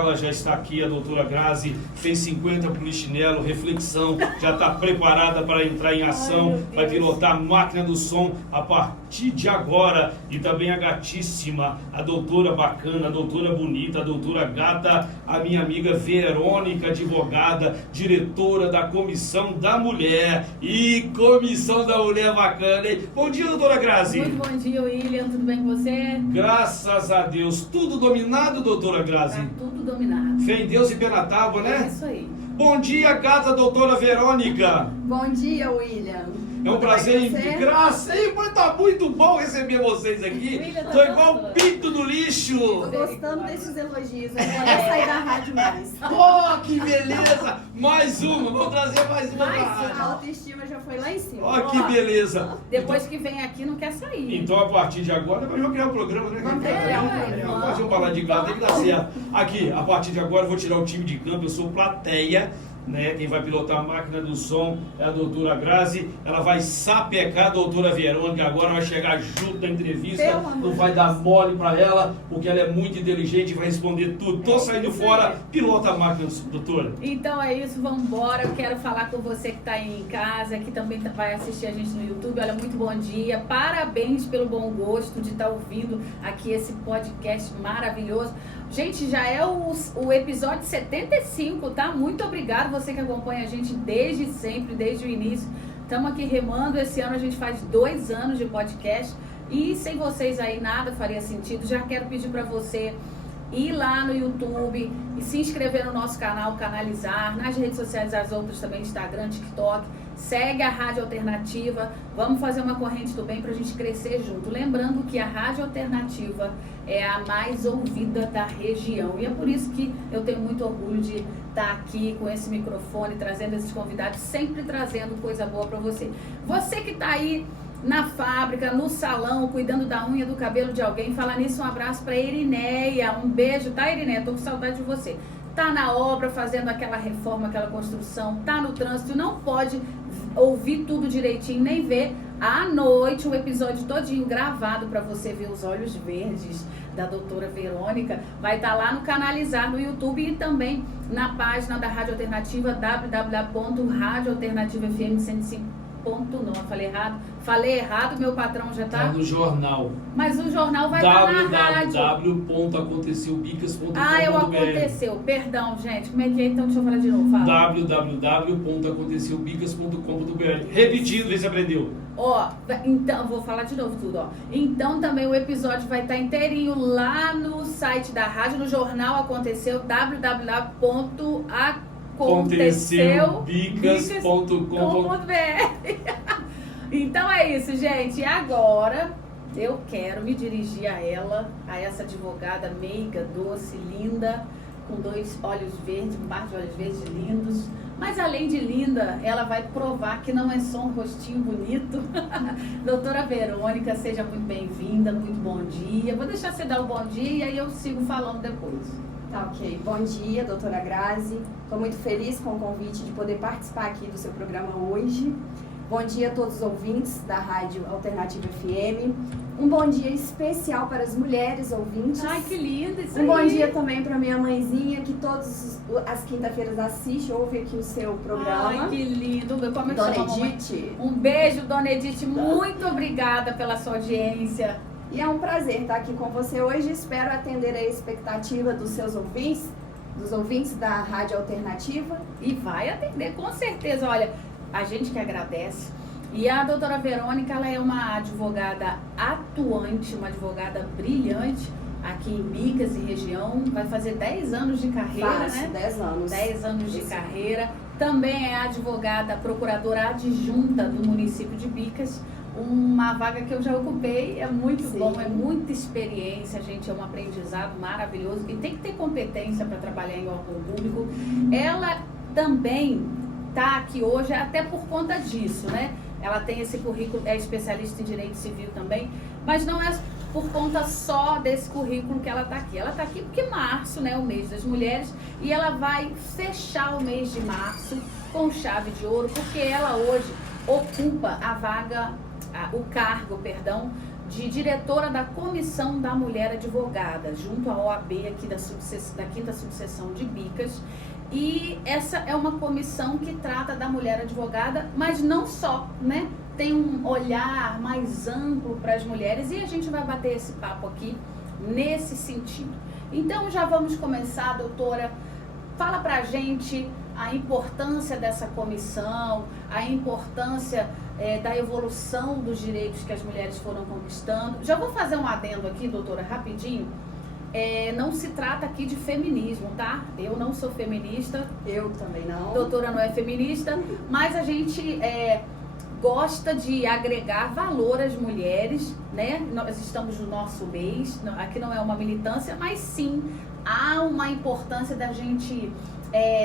ela já está aqui, a doutora Grazi, fez 50 polichinelo, reflexão, já está preparada para entrar em ação, vai pilotar a máquina do som a partir de agora. E também a gatíssima, a doutora bacana, a doutora bonita, a doutora gata, a minha amiga Verônica, advogada, diretora da Comissão da Mulher. E Comissão da Mulher bacana, hein? Bom dia, doutora Grazi. Muito bom dia, William. Tudo bem com você? Graças a Deus. Tudo dominado, doutora Grazi? Tá tudo dominado. Fé em Deus e pé na tábua, né? É isso aí. Bom dia, gata doutora Verônica. Bom dia, William. É um prazer em graça, hein? Mas tá muito bom receber vocês aqui. Tô igual o pinto do lixo. Tô gostando desses elogios. Eu vou até sair da rádio mais. Oh, que beleza! Mais uma, vamos trazer mais uma pra A rádio. autoestima já foi lá em cima. Oh, que beleza! Depois que vem aqui, não quer sair. Então, a partir de agora, vamos criar um programa, né? Vamos criar um programa. Vamos fazer um balão de gato, tem que dar certo. Aqui, a partir de agora, eu vou tirar o time de campo, eu sou plateia. Né? Quem vai pilotar a máquina do som é a doutora Grazi. Ela vai sapecar a doutora Verônica agora, vai chegar junto da entrevista, não vai dar mole pra ela, porque ela é muito inteligente e vai responder tudo. Tô saindo fora, pilota a máquina, doutora. Então é isso, vamos embora. Eu quero falar com você que tá aí em casa, que também vai assistir a gente no YouTube. Olha, muito bom dia, parabéns pelo bom gosto de estar ouvindo aqui esse podcast maravilhoso. Gente, já é o episódio 75, tá? Muito obrigado você que acompanha a gente desde sempre, desde o início. Estamos aqui remando. Esse ano a gente faz 2 anos de podcast e sem vocês aí nada faria sentido. Já quero pedir para você ir lá no YouTube e se inscrever no nosso canal, Canalizar, nas redes sociais, as outras também, Instagram, TikTok. Segue a Rádio Alternativa, vamos fazer uma corrente do bem pra gente crescer junto. Lembrando que a Rádio Alternativa é a mais ouvida da região. E é por isso que eu tenho muito orgulho de estar aqui com esse microfone, trazendo esses convidados, sempre trazendo coisa boa pra você. Você que tá aí na fábrica, no salão, cuidando da unha, do cabelo de alguém, falar nisso, um abraço pra Irineia. Um beijo, tá, Irineia? Tô com saudade de você. Tá na obra, fazendo aquela reforma, aquela construção, tá no trânsito, não pode ouvir tudo direitinho, nem ver à noite o episódio todinho gravado para você ver os olhos verdes da doutora Verônica. Vai estar lá no Canalizar, no YouTube e também na página da Rádio Alternativa, www.radioalternativafm105.9. Falei errado, meu patrão já tá no jornal. Mas o jornal vai estar na rádio. www.aconteceubicas.com.br. Eu aconteceu, perdão, gente. Como é que é? Então deixa eu falar de novo. Fala. www.aconteceubicas.com.br. Repetindo, vê se aprendeu. Ó, então, vou falar de novo tudo, ó. Então também o episódio vai estar inteirinho lá no site da rádio, no jornal Aconteceu, www.aconteceubicas.com.br. Então é isso, gente. E agora eu quero me dirigir a ela, a essa advogada meiga, doce, linda, com 2 olhos verdes, um par de olhos verdes lindos. Mas além de linda, ela vai provar que não é só um rostinho bonito. Doutora Verônica, seja muito bem-vinda, muito bom dia. Vou deixar você dar o bom dia e aí eu sigo falando depois. Tá, ok. Bom dia, doutora Grazi. Estou muito feliz com o convite de poder participar aqui do seu programa hoje. Bom dia a todos os ouvintes da Rádio Alternativa FM. Um bom dia especial para as mulheres ouvintes. Ai, que lindo isso aí. Um bom dia também para minha mãezinha, que todas as quinta-feiras assiste, ouve aqui o seu programa. Ai, que lindo. Como é que Dona chama, mamãe? Edith. Um beijo, Dona Edith. Muito obrigada pela sua audiência. E é um prazer estar aqui com você hoje. Espero atender a expectativa dos seus ouvintes, dos ouvintes da Rádio Alternativa. E vai atender, com certeza. Olha, a gente que agradece. E a doutora Verônica, ela é uma advogada atuante, uma advogada brilhante aqui em Bicas e região. Vai fazer 10 anos de carreira, né? 10 anos. 10 anos de carreira. Também é advogada, procuradora adjunta do município de Bicas. Uma vaga que eu já ocupei, é muito bom, é muita experiência, gente, é um aprendizado maravilhoso e tem que ter competência para trabalhar em órgão público. Ela também está aqui hoje até por conta disso, né? Ela tem esse currículo, é especialista em direito civil também, mas não é por conta só desse currículo que ela está aqui. Ela está aqui porque março, né, o mês das mulheres, e ela vai fechar o mês de março com chave de ouro, porque ela hoje ocupa a vaga, o cargo, de diretora da Comissão da Mulher Advogada, junto à OAB aqui da 5ª Subseção de Bicas. E essa é uma comissão que trata da mulher advogada, mas não só, né? Tem um olhar mais amplo para as mulheres e a gente vai bater esse papo aqui nesse sentido. Então já vamos começar, doutora. Fala pra gente a importância dessa comissão, a importância da evolução dos direitos que as mulheres foram conquistando. Já vou fazer um adendo aqui, doutora, rapidinho. Não se trata aqui de feminismo, tá? Eu não sou feminista. Eu também não. Doutora não é feminista, mas a gente gosta de agregar valor às mulheres, né? Nós estamos no nosso mês, aqui não é uma militância, mas sim há uma importância da gente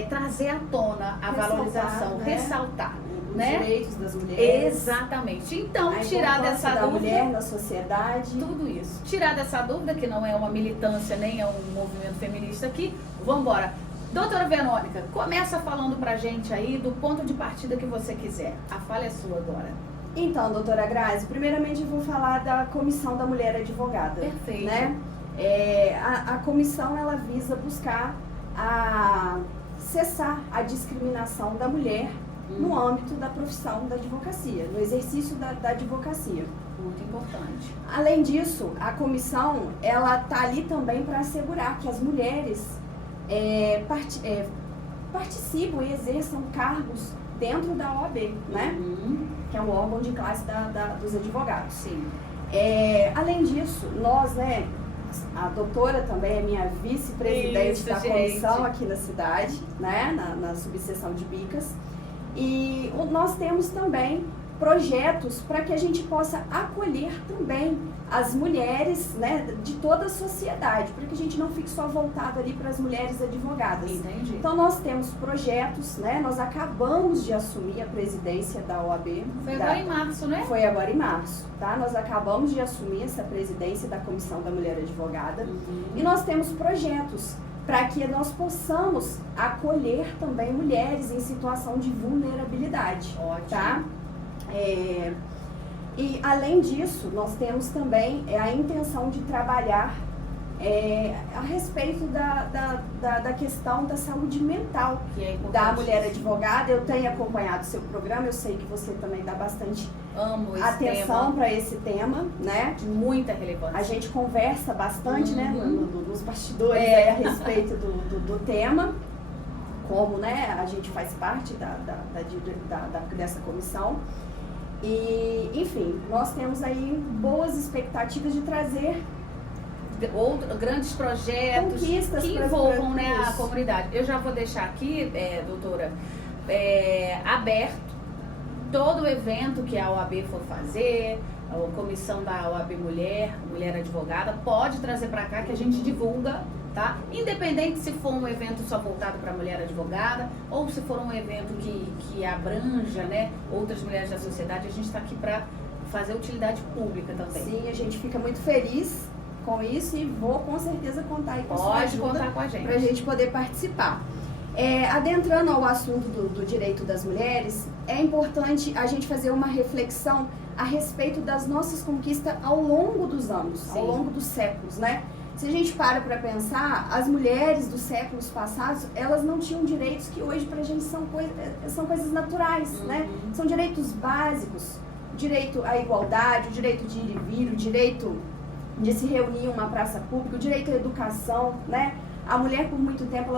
trazer à tona a valorização, né? Ressaltar. Os Né? direitos das mulheres. Exatamente. Então, a tirar dessa da dúvida, mulher na sociedade. tudo isso. Tirar dessa dúvida, que não é uma militância, nem é um movimento feminista aqui. Vamos embora. Doutora Verônica, começa falando pra gente aí do ponto de partida que você quiser. A fala é sua agora. Então, doutora Grazi, primeiramente eu vou falar da Comissão da Mulher Advogada. Perfeito. Né? A comissão, ela visa buscar cessar a discriminação da mulher no âmbito da profissão da advocacia, no exercício da advocacia. Muito importante. Além disso, a comissão, ela está ali também para assegurar que as mulheres participam e exerçam cargos dentro da OAB, né? Que é um órgão de classe dos advogados. Sim. Além disso, nós, né, a doutora também é minha vice-presidente da comissão aqui na cidade, né, na subseção de Bicas. E nós temos também projetos para que a gente possa acolher também as mulheres, né, de toda a sociedade, para que a gente não fique só voltado ali para as mulheres advogadas. Entendi. Então nós temos projetos, né, nós acabamos de assumir a presidência da OAB. Foi agora em março, né? Foi agora em março, tá? Nós acabamos de assumir essa presidência da Comissão da Mulher Advogada e nós temos projetos para que nós possamos acolher também mulheres em situação de vulnerabilidade. Ótimo. Tá? E além disso, nós temos também a intenção de trabalhar a respeito da questão da saúde mental da mulher advogada. Eu tenho acompanhado o seu programa, eu sei que você também dá bastante atenção para esse tema, né? De muita relevância. A gente conversa bastante, né, nos bastidores a respeito do tema, como, né, a gente faz parte dessa comissão. E, enfim, nós temos aí boas expectativas de trazer grandes projetos conquistas que envolvam, né, a comunidade. Eu já vou deixar aqui, doutora, aberto todo o evento que a OAB for fazer, a comissão da OAB Mulher Advogada, pode trazer para cá que a gente divulga, tá? Independente se for um evento só voltado para a mulher advogada ou se for um evento que abranja, né, outras mulheres da sociedade, a gente está aqui para fazer utilidade pública também. Sim, a gente fica muito feliz com isso e vou com certeza contar aí com a sua ajuda. Pode contar com a gente. Para a gente poder participar. Adentrando ao assunto do direito das mulheres, é importante a gente fazer uma reflexão a respeito das nossas conquistas ao longo dos anos, Sim. ao longo dos séculos, né? Se a gente para pensar, as mulheres dos séculos passados, elas não tinham direitos que hoje pra gente são coisas naturais, né? São direitos básicos, o direito à igualdade, o direito de ir e vir, o direito de se reunir em uma praça pública, o direito à educação, né? A mulher, por muito tempo,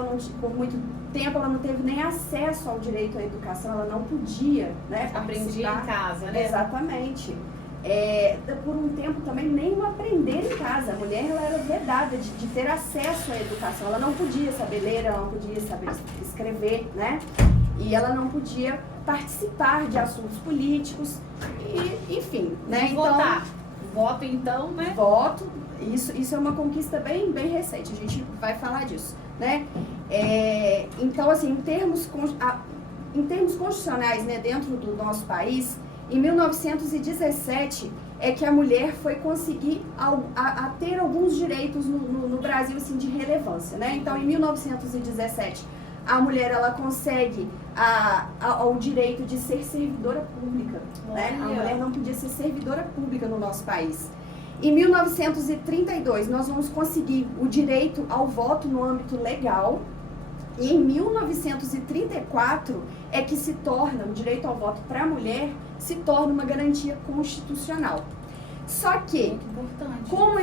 ela não teve nem acesso ao direito à educação, ela não podia, né, aprendia em casa, né? Exatamente. Por um tempo também nem o aprender em casa. A mulher, ela era vedada de ter acesso à educação. Ela não podia saber ler, ela não podia saber escrever, né? E ela não podia participar de assuntos políticos, e, enfim, né? Então, votar. Voto, então, né? Voto. Isso é uma conquista bem recente, a gente vai falar disso, né? Então, assim, em termos constitucionais, né, dentro do nosso país, em 1917 é que a mulher foi conseguir a ter alguns direitos no Brasil, assim, de relevância, né? Então, em 1917, a mulher, ela consegue o direito de ser servidora pública, né? A mulher não podia ser servidora pública no nosso país. Em 1932, nós vamos conseguir o direito ao voto no âmbito legal. E em 1934 é que se torna, o direito ao voto para a mulher, se torna uma garantia constitucional. Só que, Muito importante. como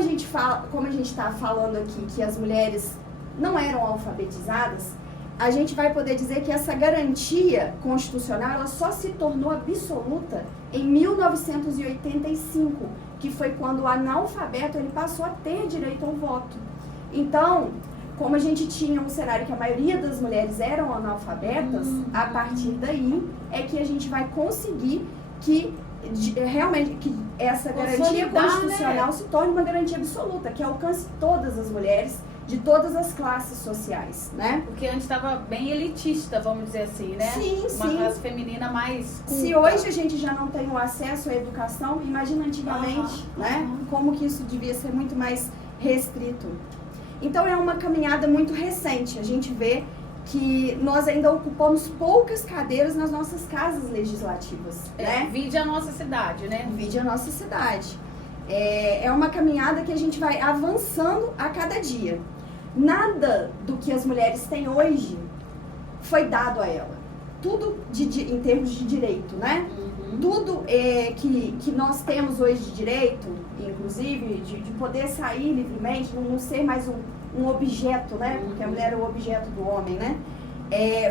a gente está falando aqui que as mulheres não eram alfabetizadas, a gente vai poder dizer que essa garantia constitucional ela só se tornou absoluta em 1985, que foi quando o analfabeto ele passou a ter direito ao voto. Então, como a gente tinha um cenário que a maioria das mulheres eram analfabetas, a partir daí é que a gente vai conseguir que realmente que essa garantia constitucional se torne uma garantia absoluta, que alcance todas as mulheres de todas as classes sociais, né? Porque antes estava bem elitista, vamos dizer assim, né? Sim, Uma sim. classe feminina mais culta. Se hoje a gente já não tem o acesso à educação, imagina antigamente, né? Como que isso devia ser muito mais restrito. Então é uma caminhada muito recente. A gente vê que nós ainda ocupamos poucas cadeiras nas nossas casas legislativas, né? Vide a nossa cidade, né? Vide a nossa cidade. É uma caminhada que a gente vai avançando a cada dia. Nada do que as mulheres têm hoje foi dado a ela. Tudo em termos de direito, né? Tudo que nós temos hoje de direito, inclusive de poder sair livremente, não ser mais um objeto, né? Porque a mulher é o objeto do homem, né?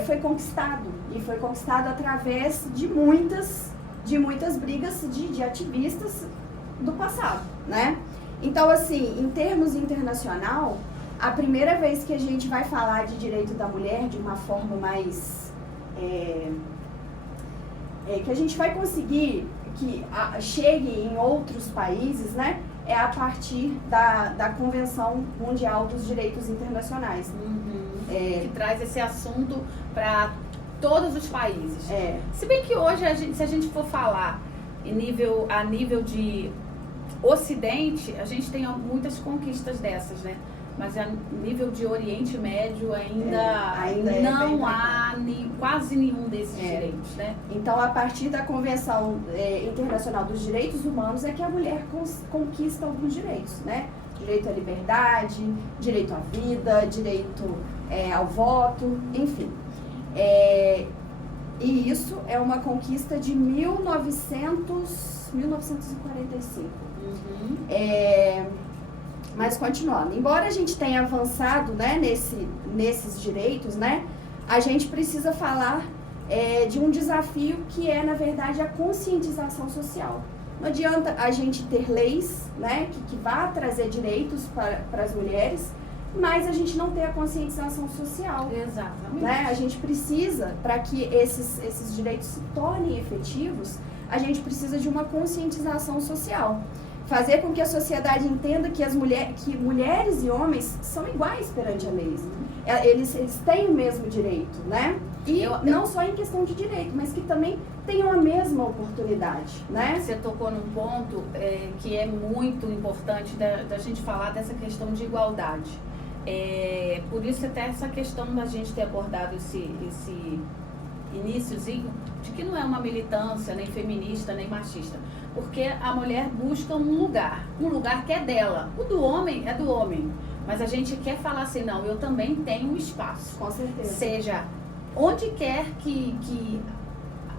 Foi conquistado. E foi conquistado através de muitas brigas de ativistas do passado, né? Então, assim, em termos internacional, a primeira vez que a gente vai falar de direito da mulher de uma forma mais... que a gente vai conseguir que chegue em outros países, né? É a partir da Convenção Mundial dos Direitos Internacionais. Que traz esse assunto para todos os países. Se bem que hoje, se a gente for falar a nível de Ocidente, a gente tem muitas conquistas dessas, né? Mas a nível de Oriente Médio ainda não há quase nenhum desses direitos, né? Então, a partir da Convenção Internacional dos Direitos Humanos é que a mulher conquista alguns direitos, né? Direito à liberdade, direito à vida, direito ao voto, enfim. E isso é uma conquista de 1945. Mas continuando, embora a gente tenha avançado, né, nesses direitos, né, a gente precisa falar de um desafio que é, na verdade, a conscientização social. Não adianta a gente ter leis, né, que vá trazer direitos para as mulheres, mas a gente não ter a conscientização social. Exatamente. Né? A gente precisa, para que esses direitos se tornem efetivos, a gente precisa de uma conscientização social. Fazer com que a sociedade entenda que que mulheres e homens são iguais perante a lei. Eles têm o mesmo direito, né? E não só em questão de direito, mas que também tenham a mesma oportunidade, né? Você tocou num ponto que é muito importante da gente falar dessa questão de igualdade. Por isso até essa questão da gente ter abordado esse iniciozinho, de que não é uma militância nem feminista, nem machista. Porque a mulher busca um lugar que é dela. O do homem é do homem. Mas a gente quer falar assim, não, eu também tenho um espaço. Com certeza. Seja onde quer que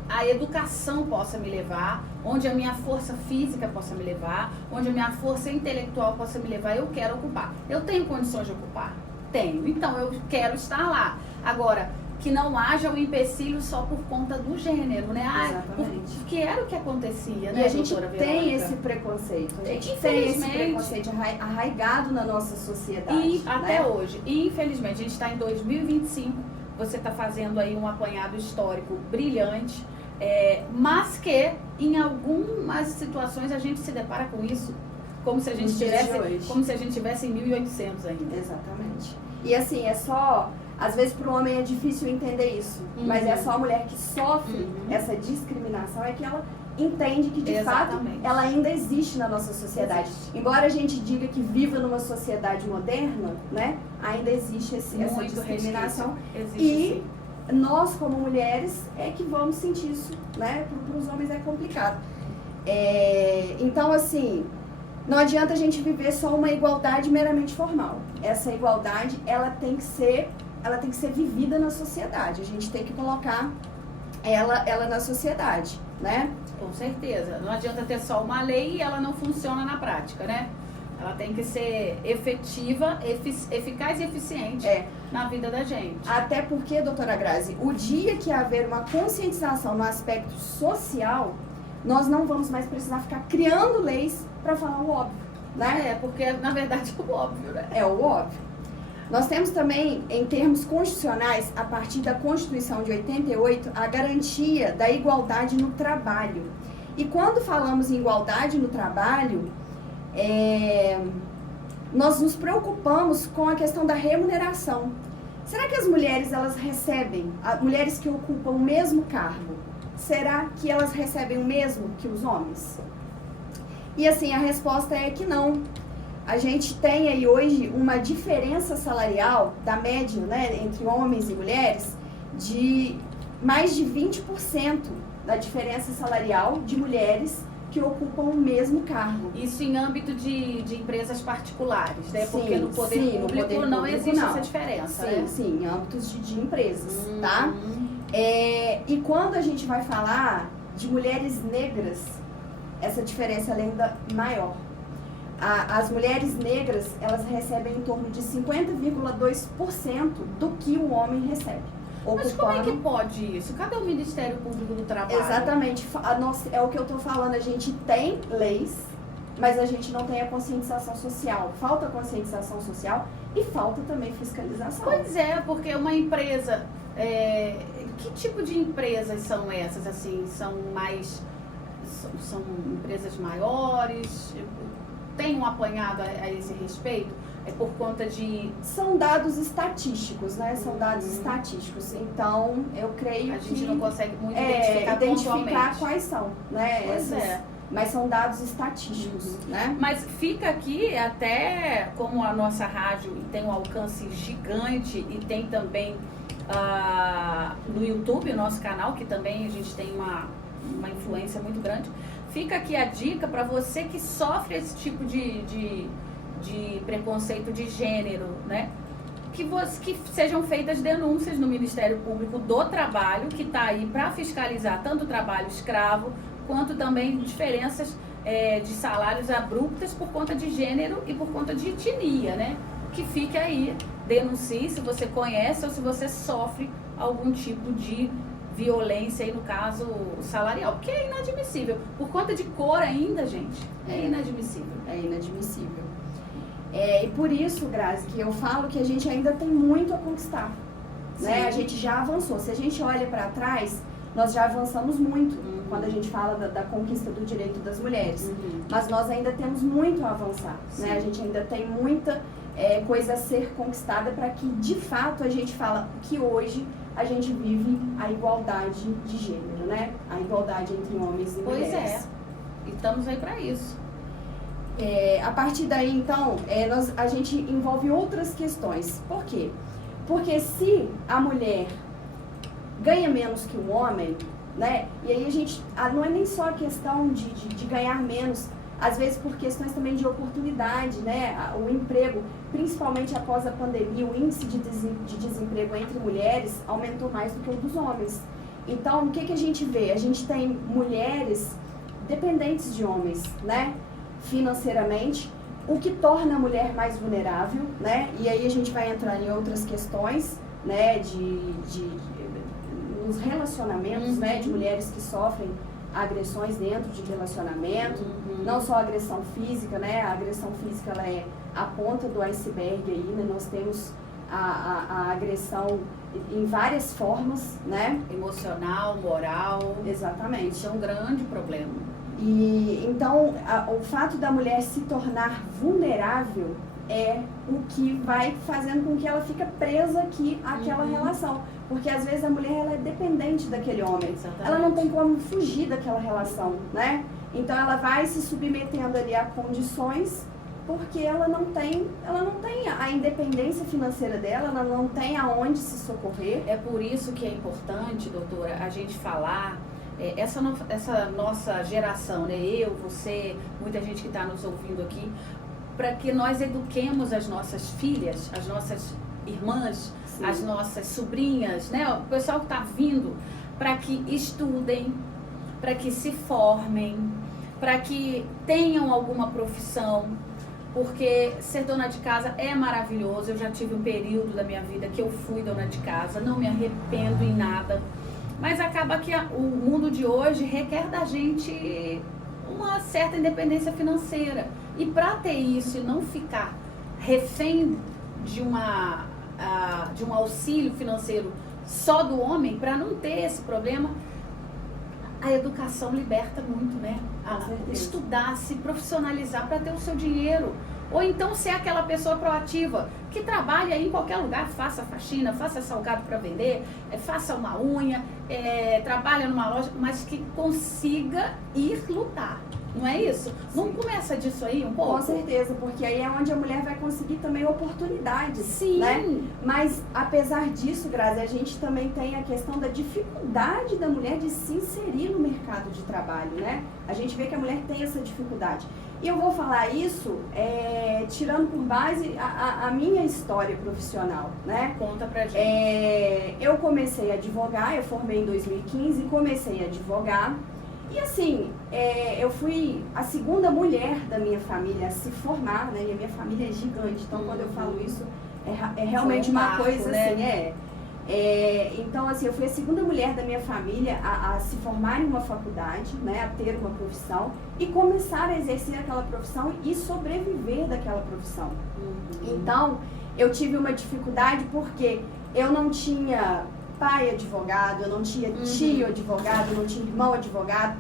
a educação possa me levar, onde a minha força física possa me levar, onde a minha força intelectual possa me levar, eu quero ocupar. Eu tenho condições de ocupar? Tenho. Então, eu quero estar lá. Agora, que não haja um empecilho só por conta do gênero, né? Exatamente. Porque era o que acontecia, né, E a gente doutora tem Verônica? esse preconceito. A gente tem esse Infelizmente. preconceito arraigado na nossa sociedade. E até né? hoje. E, infelizmente, a gente está em 2025, você está fazendo aí um apanhado histórico brilhante, mas que em algumas situações a gente se depara com isso como se a gente tivesse em 1800 ainda. Exatamente. E assim, às vezes para o homem é difícil entender isso, mas é só a mulher que sofre essa discriminação é que ela entende que de fato ela ainda existe na nossa sociedade. Embora a gente diga que viva numa sociedade moderna, né, ainda existe essa discriminação. E nós como mulheres é que vamos sentir isso, né? Para os homens é complicado. Então assim, Não adianta a gente viver só uma igualdade meramente formal. Essa igualdade, ela tem que ser vivida na sociedade. A gente tem que colocar ela na sociedade, né? Com certeza. Não adianta ter só uma lei e ela não funciona na prática, né? Ela tem que ser efetiva, eficaz e eficiente na vida da gente. Até porque, doutora Grazi, o dia que haver uma conscientização no aspecto social, nós não vamos mais precisar ficar criando leis para falar o óbvio, né? Porque na verdade é o óbvio, né? É o óbvio. Nós temos também, em termos constitucionais, a partir da Constituição de 88, a garantia da igualdade no trabalho. E quando falamos em igualdade no trabalho, nós nos preocupamos com a questão da remuneração. Será que as mulheres, elas recebem, mulheres que ocupam o mesmo cargo, será que elas recebem o mesmo que os homens? E assim, a resposta é que não. A gente tem aí hoje uma diferença salarial da média, né, entre homens e mulheres, de mais de 20% da diferença salarial de mulheres que ocupam o mesmo cargo. Isso em âmbito de empresas particulares, né? Porque no poder público no poder não público, existe não. essa diferença, Sim, né? sim, em âmbitos de empresas, tá? E quando a gente vai falar de mulheres negras, essa diferença é ainda maior. As mulheres negras, elas recebem em torno de 50,2% do que o homem recebe. Mas como é que pode isso? Cadê o Ministério Público do Trabalho? Exatamente. É o que eu estou falando. A gente tem leis, mas a gente não tem a conscientização social. Falta conscientização social e falta também fiscalização. Pois é, porque uma empresa... que tipo de empresas são essas? Assim, são empresas maiores? Tem um apanhado a esse respeito? É por conta de... São dados estatísticos, né? São dados estatísticos. Então, eu creio que... A gente que não consegue muito identificar quais são, né? Pois Mas são dados estatísticos, né? Mas fica aqui até, como a nossa rádio tem um alcance gigante e tem também no YouTube, o nosso canal, que também a gente tem uma influência muito grande. Fica aqui a dica para você que sofre esse tipo de preconceito de gênero, né? Que sejam feitas denúncias no Ministério Público do Trabalho, que está aí para fiscalizar tanto o trabalho escravo, quanto também diferenças de salários abruptas por conta de gênero e por conta de etnia, né? Que fique aí, denuncie se você conhece ou se você sofre algum tipo de violência, aí no caso salarial, porque é inadmissível. Por conta de cor ainda, gente, é inadmissível. É inadmissível. E por isso, Grazi, que eu falo que a gente ainda tem muito a conquistar. Né? A gente já avançou. Se a gente olha para trás, nós já avançamos muito quando a gente fala da conquista do direito das mulheres. Mas nós ainda temos muito a avançar. Né? A gente ainda tem muita coisa a ser conquistada para que, de fato, a gente fala que hoje a gente vive a igualdade de gênero, né? A igualdade entre homens e mulheres. Pois é. E estamos aí para isso. A partir daí, então, a gente envolve outras questões. Por quê? Porque se a mulher ganha menos que o homem, né? E aí a gente, não é nem só a questão de ganhar menos, às vezes por questões também de oportunidade, né? O emprego, principalmente após a pandemia, o índice de desemprego entre mulheres aumentou mais do que o dos homens. Então, o que a gente vê? A gente tem mulheres dependentes de homens, né? Financeiramente, o que torna a mulher mais vulnerável, né? E aí a gente vai entrar em outras questões, né? Nos relacionamentos, né? De mulheres que sofrem agressões dentro de relacionamento, não só agressão física, né? A agressão física, ela é a ponta do iceberg aí, né? Nós temos a agressão em várias formas, né? Emocional, moral. Exatamente. Isso é um grande problema. E então, o fato da mulher se tornar vulnerável é o que vai fazendo com que ela fique presa aqui àquela relação. Porque às vezes a mulher, ela é dependente daquele homem. Exatamente. Ela não tem como fugir daquela relação, né? Então ela vai se submetendo ali a condições porque ela não tem a independência financeira dela, ela não tem aonde se socorrer. É por isso que é importante, doutora, a gente falar essa nossa geração, né? Eu, você, muita gente que está nos ouvindo aqui, para que nós eduquemos as nossas filhas, as nossas irmãs, sim, as nossas sobrinhas, né? O pessoal que está vindo, para que estudem, para que se formem, para que tenham alguma profissão, porque ser dona de casa é maravilhoso. Eu já tive um período da minha vida que eu fui dona de casa, não me arrependo em nada, mas acaba que o mundo de hoje requer da gente uma certa independência financeira, e para ter isso e não ficar refém de um auxílio financeiro só do homem, para não ter esse problema, a educação liberta muito, né? Estudar, se profissionalizar para ter o seu dinheiro. Ou então ser aquela pessoa proativa que trabalha em qualquer lugar, faça faxina, faça salgado para vender, faça uma unha, trabalha numa loja, mas que consiga ir lutar. Não é isso? Sim. Não começa disso aí um pouco? Com certeza, porque aí é onde a mulher vai conseguir também oportunidades. Sim. Né? Mas, apesar disso, Grazi, a gente também tem a questão da dificuldade da mulher de se inserir no mercado de trabalho, né? A gente vê que a mulher tem essa dificuldade. E eu vou falar isso tirando por base a minha história profissional, né? Conta pra gente. Eu comecei a advogar, eu formei em 2015, comecei a advogar. E assim, eu fui a segunda mulher da minha família a se formar, né? E a minha família é gigante, então quando eu falo isso, é realmente uma coisa, né? Assim, então assim, eu fui a segunda mulher da minha família a se formar em uma faculdade, né? A ter uma profissão e começar a exercer aquela profissão e sobreviver daquela profissão. Então, eu tive uma dificuldade porque eu não tinha pai advogado, eu não tinha tio advogado, eu não tinha irmão advogado.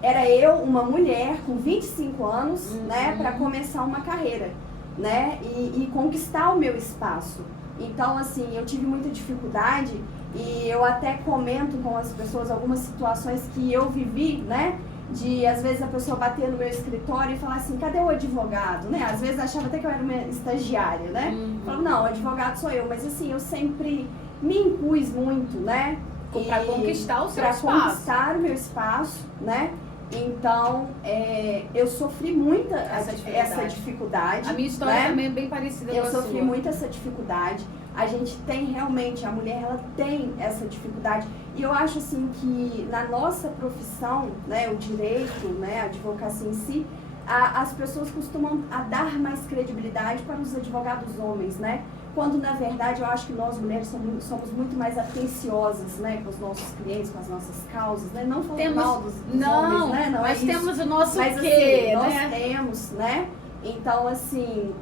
Era eu, uma mulher com 25 anos, né, para começar uma carreira, né, e conquistar o meu espaço. Então, assim, eu tive muita dificuldade e eu até comento com as pessoas algumas situações que eu vivi, né, de às vezes a pessoa bater no meu escritório e falar assim, cadê o advogado, né? Às vezes achava até que eu era uma estagiária, né? Eu falo, não, o advogado sou eu, mas assim, eu sempre me impus muito, né? Para conquistar o seu espaço. Para conquistar o meu espaço, né? Então, eu sofri muito essa dificuldade. A minha história, né, também é bem parecida com a sua. Eu sofri muito essa dificuldade. A gente tem realmente, a mulher, ela tem essa dificuldade. E eu acho assim que na nossa profissão, né, o direito, né, a advocacia em si, as pessoas costumam dar mais credibilidade para os advogados homens, né? Quando, na verdade, eu acho que nós, mulheres, somos muito mais atenciosas, né? Com os nossos clientes, com as nossas causas, né? Não falando mal dos homens, né? Não, mas temos o nosso mas, quê, assim, né? Nós temos, né? Então, assim,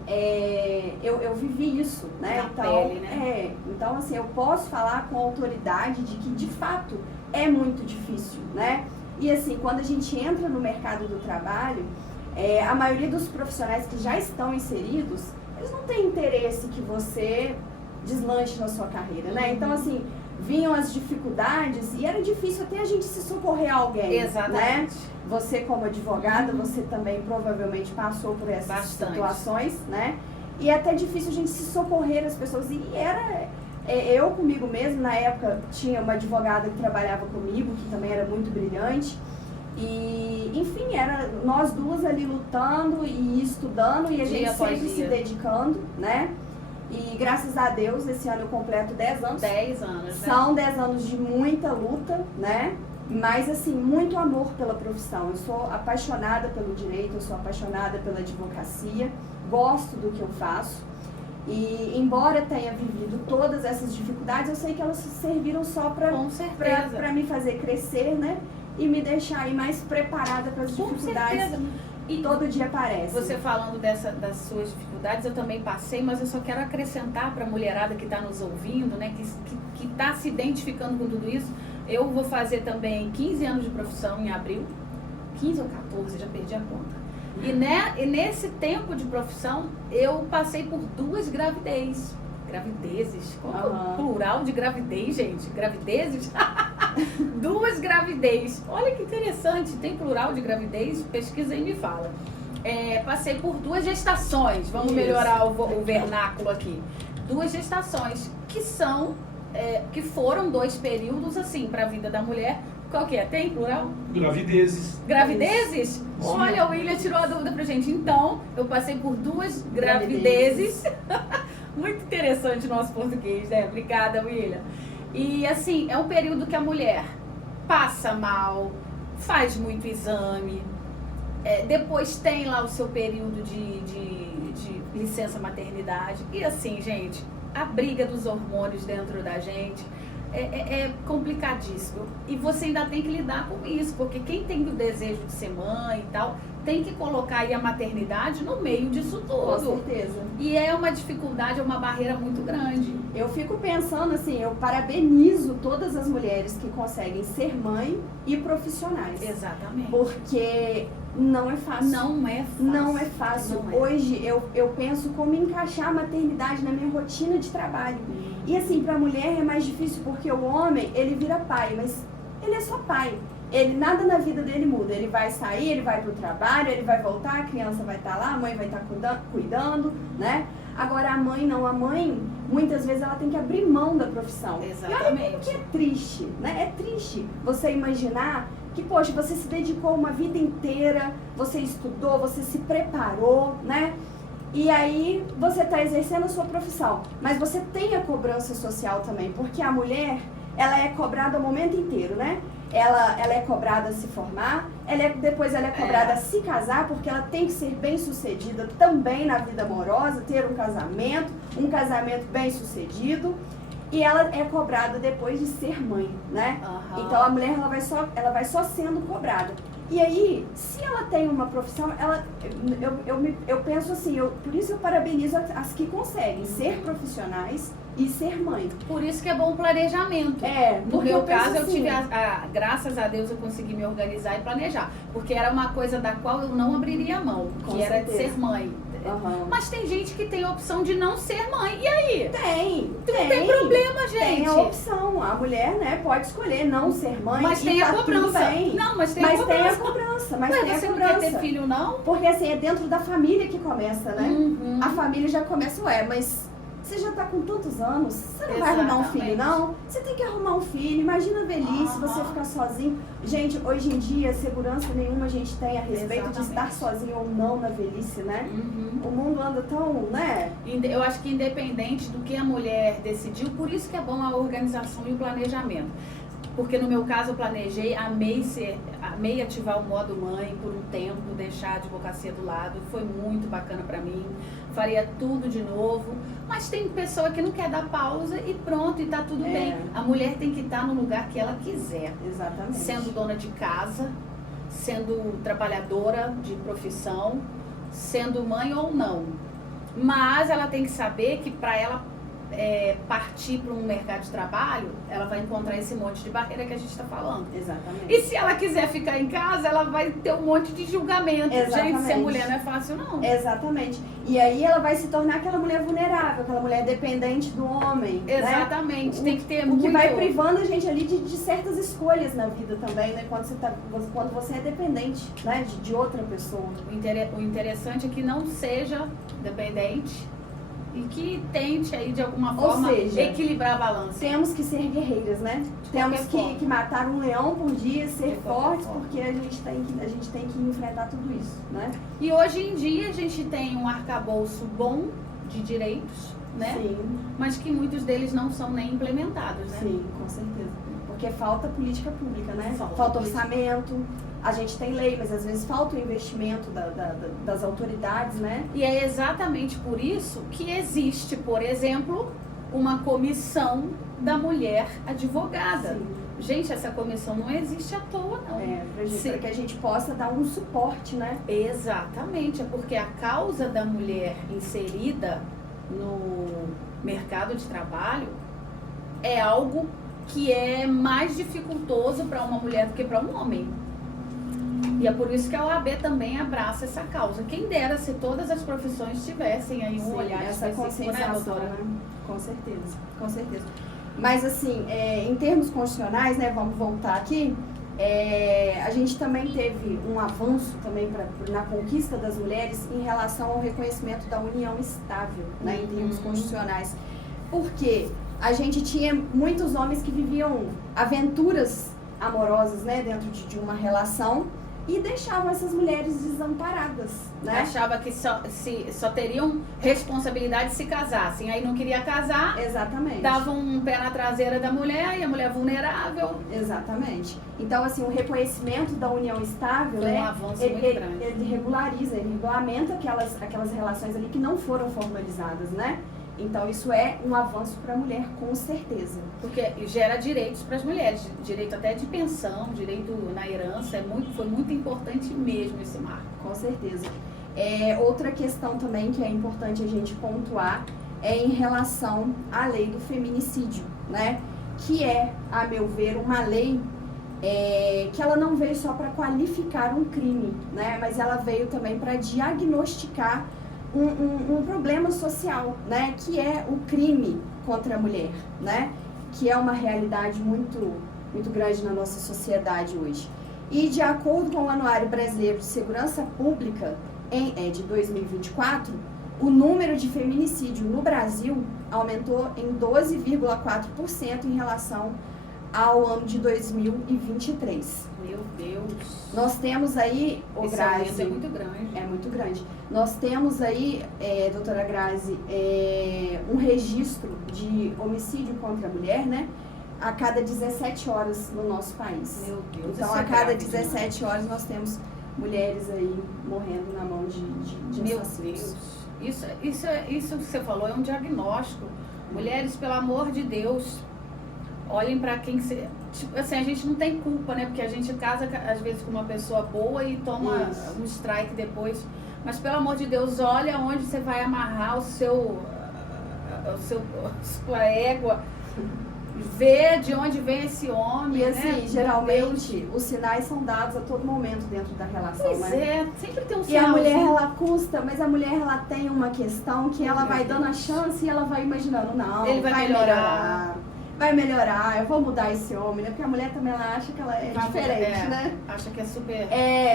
eu vivi isso, né? Na pele, né? Então, assim, eu posso falar com autoridade de que, de fato, é muito difícil, né? E, assim, quando a gente entra no mercado do trabalho, a maioria dos profissionais que já estão inseridos, eles não têm interesse que você deslanche na sua carreira, né? Então, assim, vinham as dificuldades e era difícil até a gente se socorrer a alguém. Exatamente. Né? Você, como advogada, você também provavelmente passou por essas situações, né? E é até difícil a gente se socorrer as pessoas. E era... eu comigo mesmo, na época, tinha uma advogada que trabalhava comigo, que também era muito brilhante. E, enfim, era nós duas ali lutando e estudando e a gente sempre se dedicando, né? E graças a Deus, esse ano eu completo 10 anos. 10 anos, né? São 10 anos de muita luta, né? Mas, assim, muito amor pela profissão. Eu sou apaixonada pelo direito, eu sou apaixonada pela advocacia, gosto do que eu faço. E, embora tenha vivido todas essas dificuldades, eu sei que elas serviram só para me fazer crescer, né? E me deixar aí mais preparada para as dificuldades. E todo dia aparece. Você falando das suas dificuldades, eu também passei, mas eu só quero acrescentar para a mulherada que está nos ouvindo, né, que está se identificando com tudo isso. Eu vou fazer também 15 anos de profissão em abril, 15 ou 14, já perdi a conta. E nesse tempo de profissão, eu passei por 2 gravidezes. Qual é o plural de gravidez, gente? Gravidezes? 2 gravidez. Olha que interessante, tem plural de gravidez? Pesquisa e me fala. Passei por 2 gestações, vamos melhorar o vernáculo aqui. 2 gestações que foram 2 períodos assim para a vida da mulher Qual que é? Tem plural? Gravidezes. Gravidezes? Isso. Olha, o William tirou a dúvida pra gente. Então, eu passei por 2 gravidezes. Muito interessante o nosso português, né? Obrigada, William. E assim, é um período que a mulher passa mal, faz muito exame, depois tem lá o seu período de licença maternidade. E assim, gente, a briga dos hormônios dentro da gente é complicadíssimo. E você ainda tem que lidar com isso, porque quem tem o desejo de ser mãe e tal, tem que colocar aí a maternidade no meio disso tudo. Com certeza. E é uma dificuldade, é uma barreira muito grande. Eu fico pensando assim, eu parabenizo todas as mulheres que conseguem ser mãe e profissionais. Exatamente. Porque não é fácil. Não é fácil. Não é fácil. Não é. Hoje eu penso como encaixar a maternidade na minha rotina de trabalho. E assim, para a mulher é mais difícil porque o homem, ele vira pai, mas ele é só pai. Ele, nada na vida dele muda. Ele vai sair, ele vai pro trabalho, ele vai voltar, a criança vai estar lá, a mãe vai estar cuidando, né? Agora a mãe não, a mãe, muitas vezes ela tem que abrir mão da profissão. Exatamente. E olha como que é triste, né? É triste você imaginar que, poxa, você se dedicou uma vida inteira, você estudou, você se preparou, né? E aí você está exercendo a sua profissão, mas você tem a cobrança social também, porque a mulher, ela é cobrada o momento inteiro, né? Ela é cobrada a se formar, depois ela é cobrada a se casar, porque ela tem que ser bem sucedida também na vida amorosa, ter um casamento bem sucedido. E ela é cobrada depois de ser mãe, né? Uhum. Então a mulher ela vai só sendo cobrada. E aí, se ela tem uma profissão, eu penso assim, por isso eu parabenizo as que conseguem ser profissionais e ser mãe. Por isso que é bom o planejamento. No porque meu caso, eu assim, tive graças a Deus eu consegui me organizar e planejar. Porque era uma coisa da qual eu não abriria mão, que era de ser mãe. Uhum. Mas tem gente que tem a opção de não ser mãe. E aí? Tem. Não tem problema, gente. Tem a opção. A mulher, né, pode escolher não ser mãe. Mas tem a cobrança. Não, mas tem a cobrança. Mas tem a você cobrança. não quer ter filho, não? Porque assim, é dentro da família que começa, né? Uhum. A família já começa, mas você já tá com tantos anos, você não vai arrumar um filho, não? Você tem que arrumar um filho, imagina a velhice, você ficar sozinho. Gente, hoje em dia, segurança nenhuma a gente tem a respeito de estar sozinho ou não na velhice, né? Uhum. O mundo anda tão, né? Eu acho que independente do que a mulher decidiu, por isso que é bom a organização e o planejamento. Porque no meu caso eu planejei, amei ativar o modo mãe por um tempo, deixar a advocacia do lado, foi muito bacana pra mim, faria tudo de novo, mas tem pessoa que não quer dar pausa e pronto, e tá tudo bem. A mulher tem que estar no lugar que ela quiser. Exatamente. Sendo dona de casa, sendo trabalhadora de profissão, sendo mãe ou não. Mas ela tem que saber que para ela partir para um mercado de trabalho, ela vai encontrar esse monte de barreira que a gente está falando. Exatamente. E se ela quiser ficar em casa, ela vai ter um monte de julgamento. Exatamente. Gente, ser mulher não é fácil, não. Exatamente. E aí ela vai se tornar aquela mulher vulnerável, aquela mulher dependente do homem. Exatamente. Né? Tem que ter o muito... que vai privando a gente ali de certas escolhas na vida também, né? Quando você é dependente, né? de outra pessoa. O interessante é que não seja dependente e que tente aí de alguma forma equilibrar a balança. Temos que ser guerreiras, né? Temos que matar um leão por dia, ser fortes, porque a gente tem que enfrentar tudo isso, né? E hoje em dia a gente tem um arcabouço bom de direitos, né? Sim. Mas que muitos deles não são nem implementados, né? Sim, com certeza. Porque falta política pública, né? Falta orçamento. A gente tem lei, mas às vezes falta o investimento das autoridades, né? E é exatamente por isso que existe, por exemplo, uma comissão da mulher advogada. Sim. Gente, essa comissão não existe à toa, não. Para que a gente possa dar um suporte, né? Exatamente, é porque a causa da mulher inserida no mercado de trabalho é algo que é mais dificultoso para uma mulher do que para um homem. E é por isso que a OAB também abraça essa causa. Quem dera se todas as profissões tivessem aí um olhar essa conscientização, né? Com certeza, com certeza. Mas assim, em termos constitucionais, né, vamos voltar aqui, a gente também teve um avanço também na conquista das mulheres em relação ao reconhecimento da união estável, né, em termos constitucionais. Porque a gente tinha muitos homens que viviam aventuras amorosas, né, dentro de uma relação, e deixavam essas mulheres desamparadas, né? Achava que só teriam responsabilidade se casassem. Aí não queria casar, Exatamente. dava um pé na traseira da mulher e a mulher vulnerável. Exatamente. Então, assim, o reconhecimento da união estável, Foi um né, avanço muito grande. ele regulariza, ele regulamenta aquelas relações ali que não foram formalizadas, né? Então, isso é um avanço para a mulher, com certeza. Porque gera direitos para as mulheres, direito até de pensão, direito na herança, foi muito importante mesmo esse marco. Com certeza. Outra questão também que é importante a gente pontuar é em relação à lei do feminicídio, né? Que é, a meu ver, uma lei que ela não veio só para qualificar um crime, né? Mas ela veio também para diagnosticar um problema social, né? Que é o crime contra a mulher, né? Que é uma realidade muito, muito grande na nossa sociedade hoje. E de acordo com o Anuário Brasileiro de Segurança Pública de 2024, o número de feminicídio no Brasil aumentou em 12,4% em relação ao ano de 2023. Meu Deus! Nós temos aí, Esse Grazi, aumento é muito grande. É muito grande. Nós temos aí, doutora Grazi, um registro de homicídio contra a mulher, né? A cada 17 horas no nosso país. Meu Deus, então, isso a é cada grave 17 demais. horas nós temos mulheres aí morrendo na mão de Meu assassinos. Deus! Isso que você falou é um diagnóstico. Mulheres, pelo amor de Deus, olhem para quem você... Tipo, assim, a gente não tem culpa, né? Porque a gente casa, às vezes, com uma pessoa boa e toma Isso. um strike depois. Mas, pelo amor de Deus, olha onde você vai amarrar sua égua. Vê de onde vem esse homem, E assim, né? geralmente, os sinais são dados a todo momento dentro da relação, Pois né? é, sempre tem um E a mulher, sinalzinho. ela custa, mas a mulher, ela tem uma questão que ela vai dando a chance e ela vai imaginando, não, Ele vai melhorar. Vai melhorar, eu vou mudar esse homem, né? Porque a mulher também, ela acha que ela é Vai diferente, mudar, né? Acha que é super...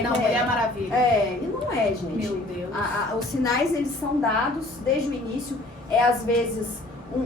Não, Mulher Maravilha. E não é, gente. Meu Deus. Os sinais, eles são dados desde o início. Às vezes,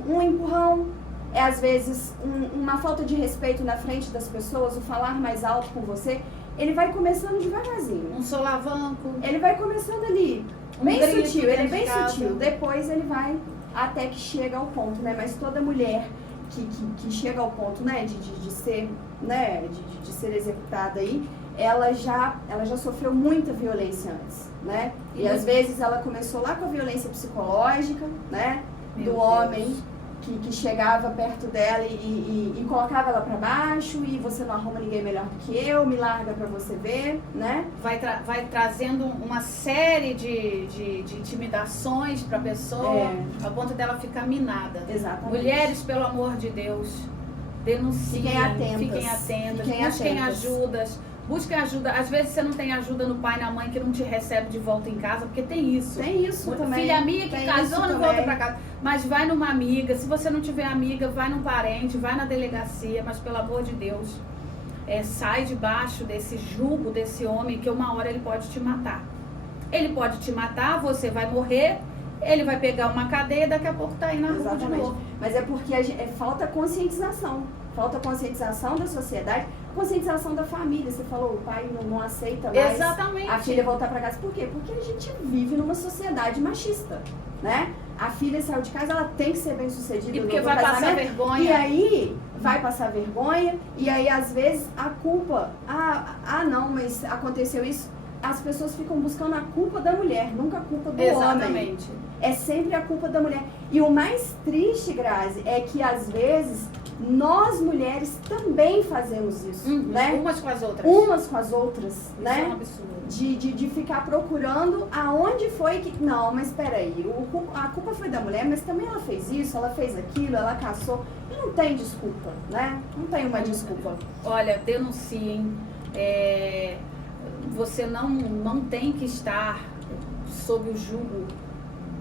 um empurrão, às vezes, uma falta de respeito na frente das pessoas, o falar mais alto com você. Ele vai começando devagarzinho. Um solavanco. Ele vai começando ali, bem grito sutil, ele é dentro bem de casa. sutil. Depois ele vai até que chega ao ponto, né? Mas toda mulher que chega ao ponto, né, de ser, né, de ser executada aí, ela já sofreu muita violência antes, né? E às vezes ela começou lá com a violência psicológica, né? Meu do Deus. homem que chegava perto dela e colocava ela pra baixo, e você não arruma ninguém melhor do que eu, me larga pra você ver, né? Vai trazendo uma série de intimidações para a pessoa, a ponto dela ficar minada. Exatamente. Mulheres, pelo amor de Deus, denunciem, Fiquem atentas. fiquem atentas, Fiquem busquem atentas. busquem ajuda. Às vezes você não tem ajuda no pai e na mãe que não te recebe de volta em casa, porque tem isso. Tem isso também. Filha minha que Tem casou isso não também. volta pra casa. Mas vai numa amiga. Se você não tiver amiga, vai num parente, vai na delegacia. Mas pelo amor de Deus, sai debaixo desse jugo desse homem, que uma hora ele pode te matar. Ele pode te matar, você vai morrer, ele vai pegar uma cadeia e daqui a pouco tá aí na rua de Exatamente. novo. Mas é porque falta conscientização. Falta conscientização da sociedade, conscientização da família. Você falou, o pai não aceita mais Exatamente. a filha voltar para casa. Por quê? Porque a gente vive numa sociedade machista, né? A filha saiu de casa, ela tem que ser bem sucedida E porque no vai passar casamento. vergonha. E aí vai passar vergonha, e aí às vezes a culpa, não, mas aconteceu isso. As pessoas ficam buscando a culpa da mulher, nunca a culpa do homem. Exatamente. É sempre a culpa da mulher. E o mais triste, Grazi, é que às vezes nós mulheres também fazemos isso, né? Umas com as outras. Umas com as outras, Isso né? é um absurdo. De ficar procurando aonde foi que... Não, mas peraí, a culpa foi da mulher, mas também ela fez isso, ela fez aquilo, ela caçou. E não tem desculpa, né? Não tem uma desculpa. Olha, denunciem. Você não tem que estar sob o jugo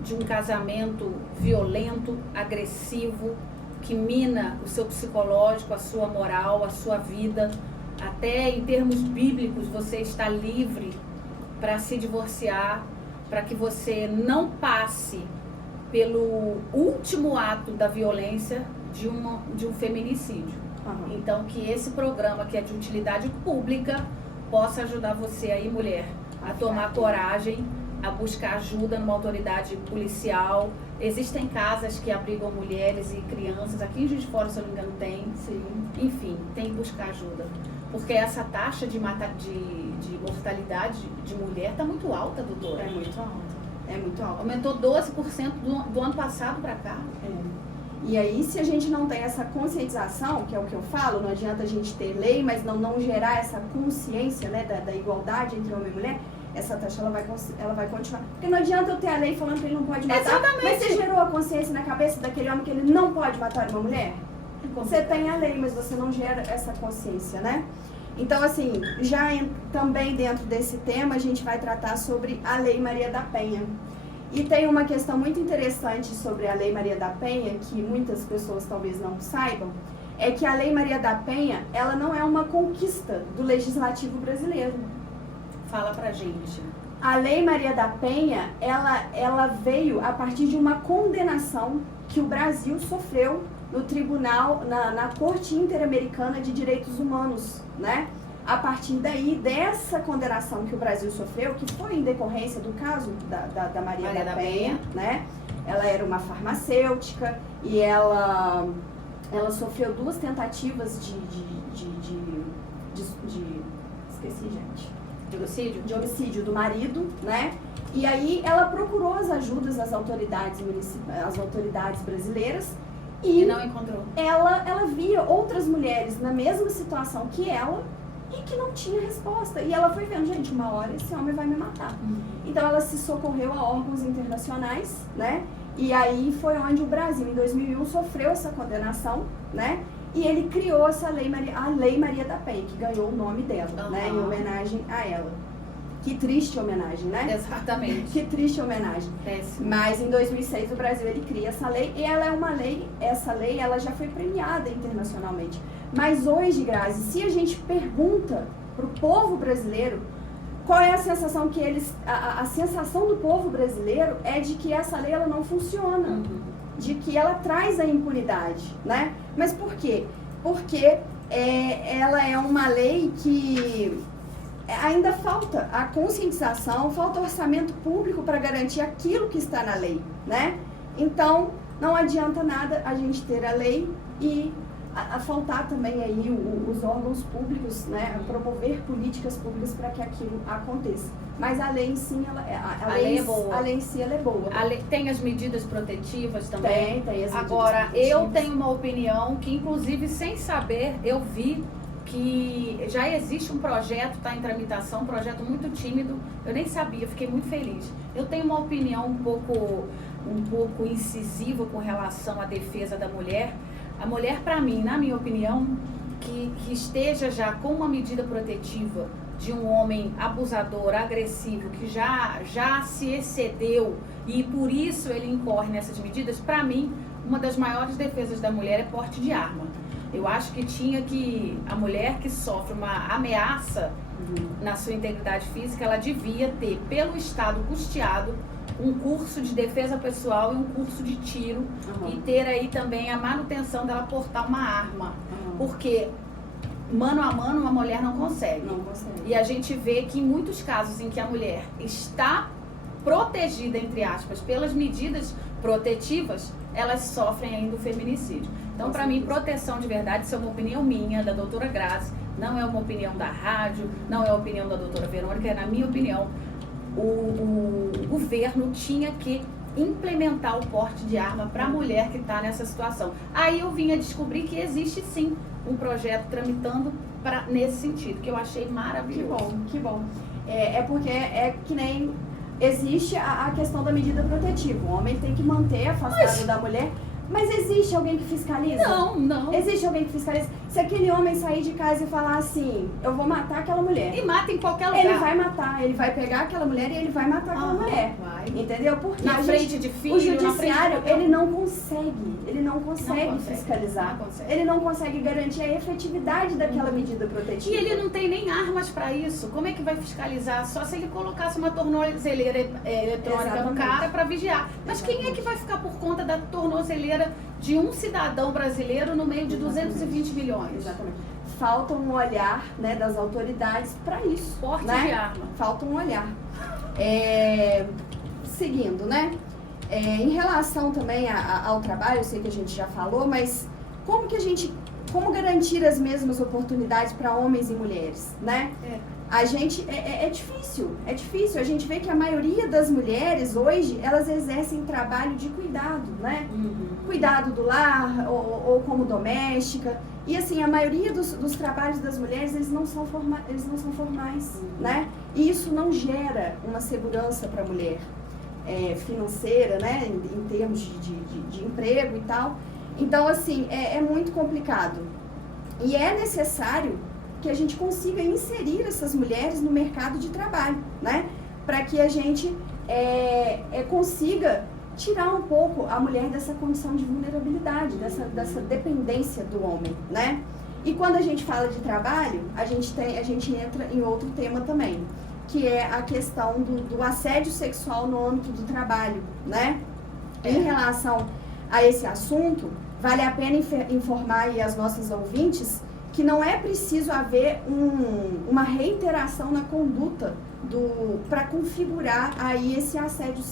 de um casamento violento, agressivo, que mina o seu psicológico, a sua moral, a sua vida. Até em termos bíblicos, você está livre para se divorciar, para que você não passe pelo último ato da violência de um feminicídio. Então, que esse programa, que é de utilidade pública, possa ajudar você aí, mulher, a tomar coragem, a buscar ajuda numa autoridade policial. Existem casas que abrigam mulheres e crianças. Aqui em Juiz de Fora, se eu não me engano, tem. Sim. Enfim, tem que buscar ajuda. Porque essa taxa de mortalidade de mulher está muito alta, doutora. É muito alta. É muito alta. Aumentou 12% do ano passado para cá. E aí, se a gente não tem essa conscientização, que é o que eu falo, não adianta a gente ter lei, mas não gerar essa consciência, né, da igualdade entre homem e mulher, essa taxa ela vai continuar. Porque não adianta eu ter a lei falando que ele não pode matar. Exatamente. Mas você gerou a consciência na cabeça daquele homem que ele não pode matar uma mulher? Você tem a lei, mas você não gera essa consciência, né? Então, assim, também dentro desse tema, a gente vai tratar sobre a Lei Maria da Penha. E tem uma questão muito interessante sobre a Lei Maria da Penha, que muitas pessoas talvez não saibam, é que a Lei Maria da Penha, ela não é uma conquista do legislativo brasileiro. Fala pra gente. A Lei Maria da Penha, ela veio a partir de uma condenação que o Brasil sofreu no tribunal, na Corte Interamericana de Direitos Humanos, né? A partir daí, dessa condenação que o Brasil sofreu, que foi em decorrência do caso da Maria da Penha, né? Ela era uma farmacêutica e ela sofreu 2 tentativas esqueci, gente. De homicídio do marido, né? E aí ela procurou as ajudas das autoridades brasileiras e não encontrou. Ela via outras mulheres na mesma situação que ela e que não tinha resposta. E ela foi vendo, gente, uma hora esse homem vai me matar. Então ela se socorreu a órgãos internacionais, né? E aí foi onde o Brasil, em 2001, sofreu essa condenação, né? E ele criou essa a Lei Maria da Penha, que ganhou o nome dela, né? Em homenagem a ela. Que triste homenagem, né? Exatamente. Que triste homenagem. Péssimo. Mas em 2006 o Brasil ele cria essa lei e ela é uma lei, essa lei ela já foi premiada internacionalmente. Mas hoje, Grazi, se a gente pergunta para o povo brasileiro qual é a sensação que eles, a sensação do povo brasileiro é de que essa lei ela não funciona, de que ela traz a impunidade, né? Mas por quê? Porque ela é uma lei que ainda falta a conscientização, falta orçamento público para garantir aquilo que está na lei, né? Então, não adianta nada a gente ter a lei e a faltar também aí os órgãos públicos, né? A promover políticas públicas para que aquilo aconteça. Mas a lei em si, a lei é boa. A lei em si, ela é boa. A lei, tem as medidas protetivas também? Tem as medidas Agora, protetivas. eu tenho uma opinião que, inclusive, sem saber, eu vi que já existe um projeto, está em tramitação, um projeto muito tímido, eu nem sabia, fiquei muito feliz. Eu tenho uma opinião um pouco incisiva com relação à defesa da mulher. A mulher, para mim, na minha opinião, que esteja já com uma medida protetiva de um homem abusador, agressivo, que já se excedeu e por isso ele incorre nessas medidas, para mim, uma das maiores defesas da mulher é porte de arma. Eu acho que a mulher que sofre uma ameaça na sua integridade física, ela devia ter, pelo Estado custeado, um curso de defesa pessoal e um curso de tiro e ter aí também a manutenção dela portar uma arma. Porque mano a mano uma mulher não consegue. E a gente vê que em muitos casos em que a mulher está protegida, entre aspas, pelas medidas protetivas, elas sofrem ainda o feminicídio. Então, para mim, proteção de verdade, isso é uma opinião minha, da doutora Grazi, não é uma opinião da rádio, não é a opinião da doutora Verônica, é na minha opinião, o governo tinha que implementar o porte de arma para a mulher que está nessa situação. Aí eu vim a descobrir que existe sim um projeto tramitando nesse sentido, que eu achei maravilhoso. Que bom. É porque é que nem existe a questão da medida protetiva. O homem tem que manter afastado da mulher. Mas existe alguém que fiscaliza? Não. Existe alguém que fiscaliza? Se aquele homem sair de casa e falar assim, eu vou matar aquela mulher. E mata em qualquer lugar. Ele vai matar, ele vai pegar aquela mulher e ele vai matar aquela mulher. Vai. Entendeu? Porque na frente de filho, o judiciário, ele não consegue fiscalizar. Não consegue. Ele não consegue garantir a efetividade daquela medida protetiva. E ele não tem nem armas para isso. Como é que vai fiscalizar? Só se ele colocasse uma tornozeleira eletrônica no cara para vigiar. Mas quem é que vai ficar por conta da tornozeleira de um cidadão brasileiro no meio de 220 milhões. Exatamente. Falta um olhar, né, das autoridades para isso. Porte né? de arma. Falta um olhar. Seguindo, né? Em relação também ao trabalho, eu sei que a gente já falou, mas como garantir as mesmas oportunidades para homens e mulheres, né? A gente, é difícil, a gente vê que a maioria das mulheres hoje, elas exercem trabalho de cuidado, né? Cuidado do lar, ou como doméstica, e assim, a maioria dos trabalhos das mulheres, eles não são formais, né? E isso não gera uma segurança para a mulher financeira, né? Em termos de emprego e tal. Então, assim, é muito complicado. E é necessário que a gente consiga inserir essas mulheres no mercado de trabalho, né? Para que a gente consiga tirar um pouco a mulher dessa condição de vulnerabilidade, dessa dependência do homem, né? E quando a gente fala de trabalho, a gente entra em outro tema também, que é a questão do assédio sexual no âmbito do trabalho, né? Em relação a esse assunto, vale a pena informar aí as nossas ouvintes que não é preciso haver uma reiteração na conduta para configurar aí esse assédio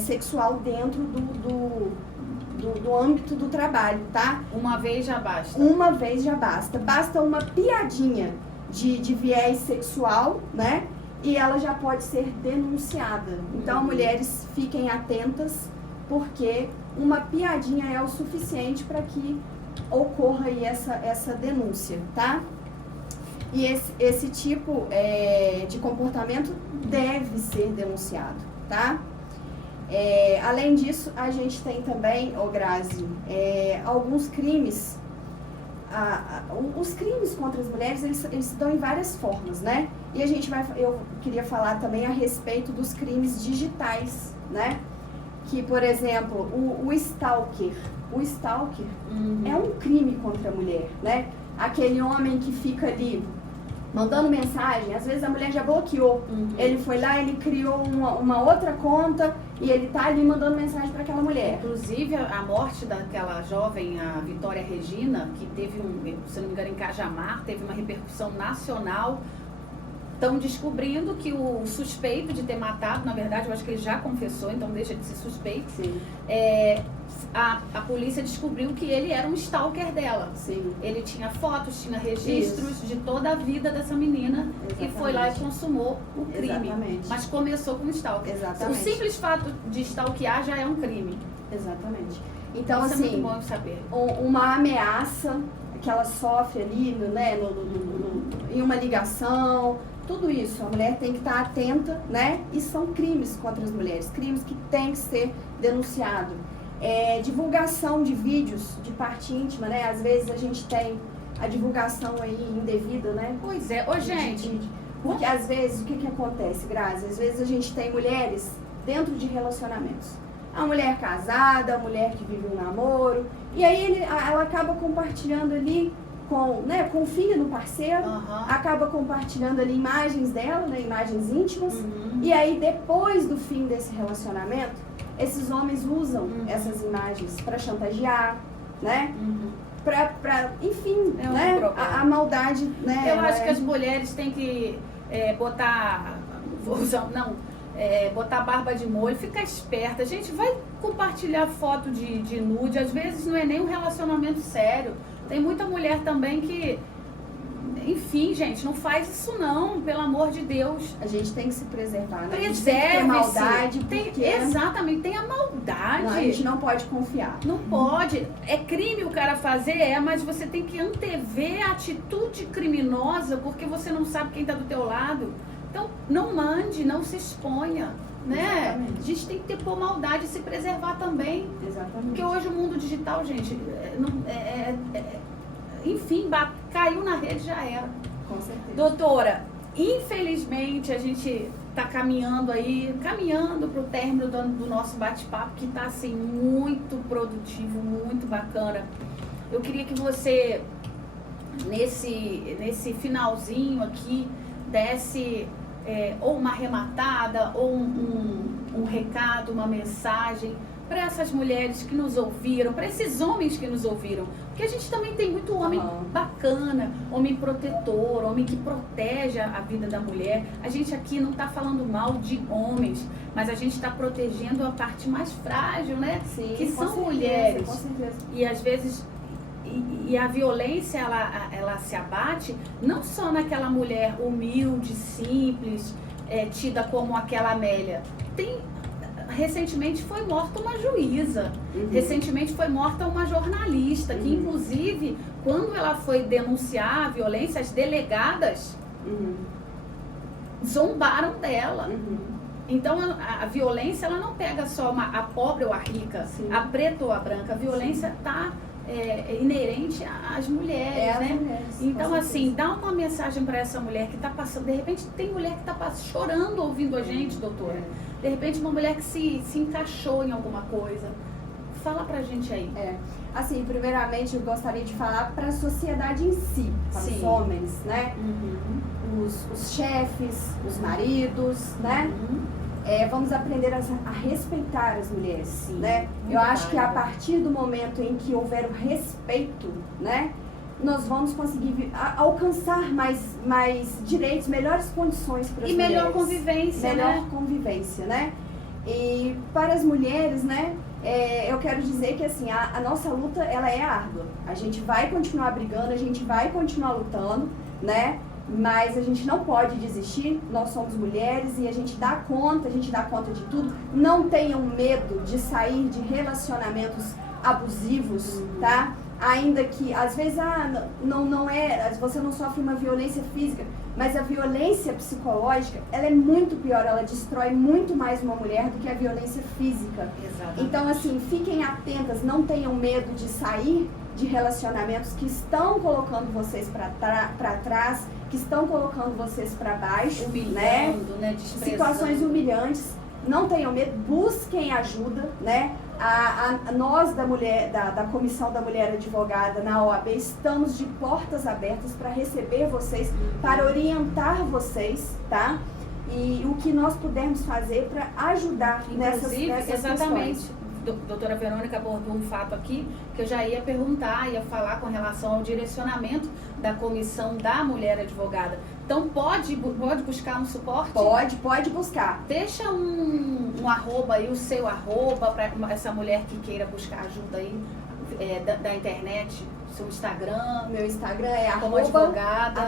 sexual dentro do âmbito do trabalho, tá? Uma vez já basta. Uma vez já basta. Basta uma piadinha de viés sexual, né? E ela já pode ser denunciada. Então, mulheres, fiquem atentas, porque uma piadinha é o suficiente para que ocorra aí essa denúncia, tá? E esse tipo de comportamento deve ser denunciado, tá? Além disso, a gente tem também, Grazi, alguns crimes. Os crimes contra as mulheres, eles se dão em várias formas, né? E eu queria falar também a respeito dos crimes digitais, né? Que, por exemplo, o stalker. O stalker é um crime contra a mulher, né? Aquele homem que fica ali mandando mensagem, às vezes a mulher já bloqueou. Ele foi lá, ele criou uma outra conta e ele tá ali mandando mensagem para aquela mulher. Inclusive, a morte daquela jovem, a Vitória Regina, que teve se não me engano, em Cajamar, teve uma repercussão nacional. Estão descobrindo que o suspeito de ter matado, na verdade, eu acho que ele já confessou, então deixa de ser suspeito. Sim. A polícia descobriu que ele era um stalker dela. Sim. Ele tinha fotos, tinha registros de toda a vida dessa menina. Exatamente. E foi lá e consumou o crime. Exatamente. Mas começou com stalker. Exatamente. O simples fato de stalkear já é um crime. Exatamente. Então, isso assim, é muito bom de saber. Uma ameaça que ela sofre ali, né, em uma ligação, tudo isso, a mulher tem que estar atenta, né? E são crimes contra as mulheres, crimes que têm que ser denunciados. Divulgação de vídeos de parte íntima, né? Às vezes a gente tem a divulgação aí indevida, né? Pois é. Ô, gente... Porque às vezes, o que acontece, Grazi? Às vezes a gente tem mulheres dentro de relacionamentos. A mulher casada, a mulher que vive um namoro, e aí ela acaba compartilhando ali confia no parceiro, acaba compartilhando ali imagens dela, né, imagens íntimas, e aí depois do fim desse relacionamento, esses homens usam essas imagens para chantagear, né? Enfim, né? A maldade, né? Eu acho que as mulheres têm que botar barba de molho, ficar esperta. A gente vai compartilhar foto de nude, às vezes não é nem um relacionamento sério. Tem muita mulher também que, enfim, gente, não faz isso não, pelo amor de Deus. A gente tem que se preservar, né? Preserve-se. Tem que ter maldade, porque... Exatamente, tem a maldade. Não, a gente não pode confiar. Não pode. É crime o cara fazer, mas você tem que antever a atitude criminosa, porque você não sabe quem está do teu lado. Então, não mande, não se exponha, né? Exatamente. A gente tem que ter por maldade e se preservar também. Exatamente. Porque hoje o mundo digital, gente, enfim, caiu na rede, já era. Com certeza. Doutora, infelizmente a gente está caminhando para o término do nosso bate-papo, que está assim, muito produtivo, muito bacana. Eu queria que você, nesse finalzinho aqui, desse ou uma arrematada, ou um recado, uma mensagem para essas mulheres que nos ouviram, para esses homens que nos ouviram. Porque a gente também tem muito homem bacana, homem protetor, homem que protege a vida da mulher. A gente aqui não está falando mal de homens, mas a gente está protegendo a parte mais frágil, né? Sim, que são certeza, mulheres. Com certeza. E às vezes... E a violência, ela se abate não só naquela mulher humilde, simples, tida como aquela Amélia. Recentemente foi morta uma juíza, recentemente foi morta uma jornalista, que inclusive, quando ela foi denunciar a violência, as delegadas zombaram dela. Então a violência, ela não pega só a pobre ou a rica, a preta ou a branca, a violência está inerente às mulheres, né? Mulheres, então, assim, dá uma mensagem para essa mulher que está passando. De repente, tem mulher que está chorando ouvindo a gente, doutora. De repente, uma mulher que se encaixou em alguma coisa. Fala pra gente aí. Assim, primeiramente, eu gostaria de falar para a sociedade em si, para os homens, né? Os chefes, os maridos, né? Vamos aprender a respeitar as mulheres, né? Eu acho que a partir do momento em que houver o respeito, né, nós vamos conseguir alcançar mais direitos, melhores condições para as mulheres. E melhor convivência, melhor convivência, né? E para as mulheres, né, eu quero dizer que assim, a nossa luta, ela é árdua. A gente vai continuar brigando, a gente vai continuar lutando, né? Mas a gente não pode desistir, nós somos mulheres e a gente dá conta de tudo. Não tenham medo de sair de relacionamentos abusivos, tá? Ainda que, às vezes, você não sofre uma violência física, mas a violência psicológica, ela é muito pior, ela destrói muito mais uma mulher do que a violência física. Exatamente. Então, assim, fiquem atentas, não tenham medo de sair de relacionamentos que estão colocando vocês para trás, que estão colocando vocês para baixo, humilhando, né? Situações humilhantes. Não tenham medo, busquem ajuda, né? Nós da Comissão da Mulher Advogada na OAB estamos de portas abertas para receber vocês, para orientar vocês, tá? E o que nós pudermos fazer para ajudar nessas exatamente. questões. Doutora Verônica abordou um fato aqui que eu já ia perguntar, ia falar com relação ao direcionamento da Comissão da Mulher Advogada. Então, pode buscar um suporte? Pode buscar. Deixa um arroba aí, o seu arroba, para essa mulher que queira buscar ajuda aí da internet, seu Instagram. Meu Instagram é @advogada.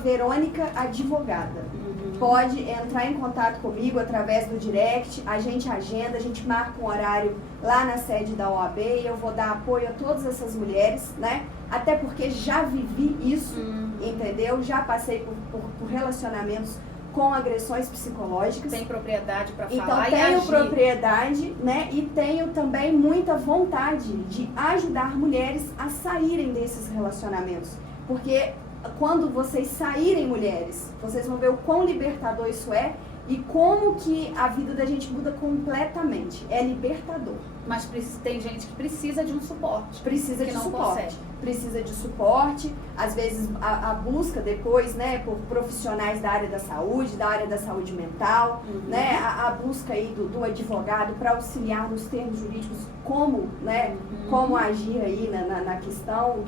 @Verônica Advogada. Pode entrar em contato comigo através do direct, a gente agenda, a gente marca um horário lá na sede da OAB e eu vou dar apoio a todas essas mulheres, né? Até porque já vivi isso, entendeu? Já passei por relacionamentos com agressões psicológicas. Tem propriedade para falar então, e tenho agir. propriedade, né? E tenho também muita vontade de ajudar mulheres a saírem desses relacionamentos. Porque quando vocês saírem, mulheres, vocês vão ver o quão libertador isso é e como que a vida da gente muda completamente. É libertador. Mas tem gente que precisa de um suporte. Precisa de suporte. Precisa de suporte. Às vezes a busca depois, né, por profissionais da área da saúde mental, né, a busca aí do advogado para auxiliar nos termos jurídicos como, né, como agir aí na questão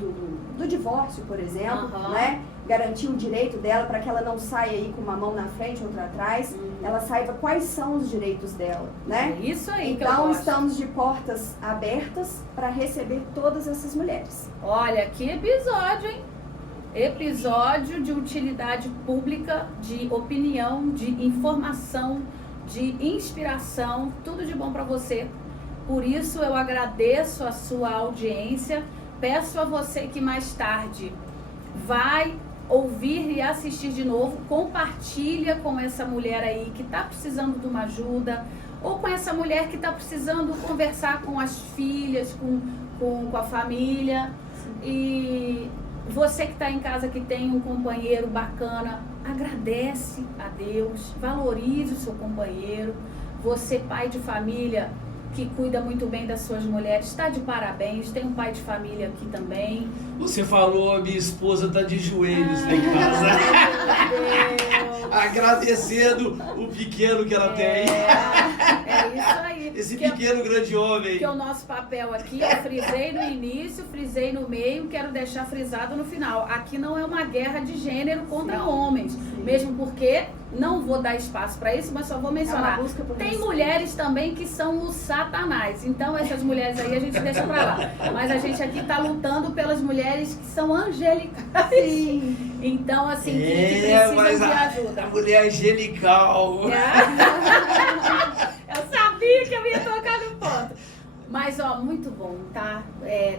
do divórcio, por exemplo, né? Garantir o direito dela para que ela não saia aí com uma mão na frente, outra atrás, ela saiba quais são os direitos dela, né? É isso aí. Então, estamos de portas abertas para receber todas essas mulheres. Olha, que episódio, hein? Episódio de utilidade pública, de opinião, de informação, de inspiração, tudo de bom para você. Por isso, eu agradeço a sua audiência. Peço a você que mais tarde vai ouvir e assistir de novo, compartilha com essa mulher aí que está precisando de uma ajuda, ou com essa mulher que está precisando conversar com as filhas, com a família. E você que está em casa, que tem um companheiro bacana, agradece a Deus, valorize o seu companheiro. Você, pai de família, que cuida muito bem das suas mulheres, está de parabéns, tem um pai de família aqui também. Você falou, minha esposa está de joelhos lá em casa. Meu Deus. Agradecendo o pequeno que ela tem. É isso aí. Esse que pequeno grande homem. Que o nosso papel aqui, eu frisei no início, frisei no meio, quero deixar frisado no final. Aqui não é uma guerra de gênero contra homens, mesmo porque não vou dar espaço para isso, mas só vou mencionar. Tem mulheres também que são o satanás, então essas mulheres aí a gente deixa pra lá. Mas a gente aqui tá lutando pelas mulheres que são angelicais. Sim. Então, assim, que precisam de ajuda. A mulher angelical. Eu sabia que eu ia tocar no ponto. Mas, ó, muito bom, tá?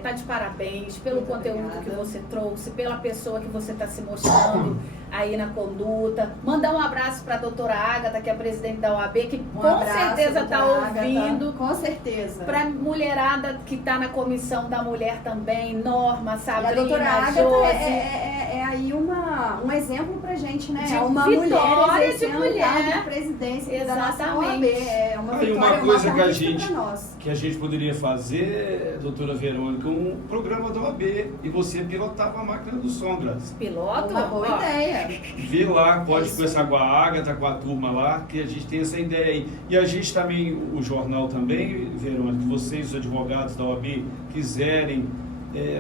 Tá de parabéns pelo Muito conteúdo obrigada. que você trouxe, pela pessoa que você tá se mostrando aí na conduta. Mandar um abraço pra doutora Ágata, que é a presidente da OAB, que com certeza tá ouvindo. Com certeza. Pra mulherada que tá na comissão da mulher também, Norma, E Sabrina, a doutora Ágata Josi. é aí um exemplo pra gente, né? De É uma vitória mulher de exercendo mulher. o cargo de presidência da nossa OAB. Exatamente. É uma Aí vitória, uma coisa que a conquista gente, pra nós. que a gente poderia fazer, doutora Verônica, um programa da OAB e você pilotava a máquina do som, Grazi. Piloto? Uma boa Ó, ideia. Vê lá, pode conversar com a Ágata, com a turma lá, que a gente tem essa ideia aí. E a gente também, o jornal também, Verônica, que vocês, os advogados da OAB, quiserem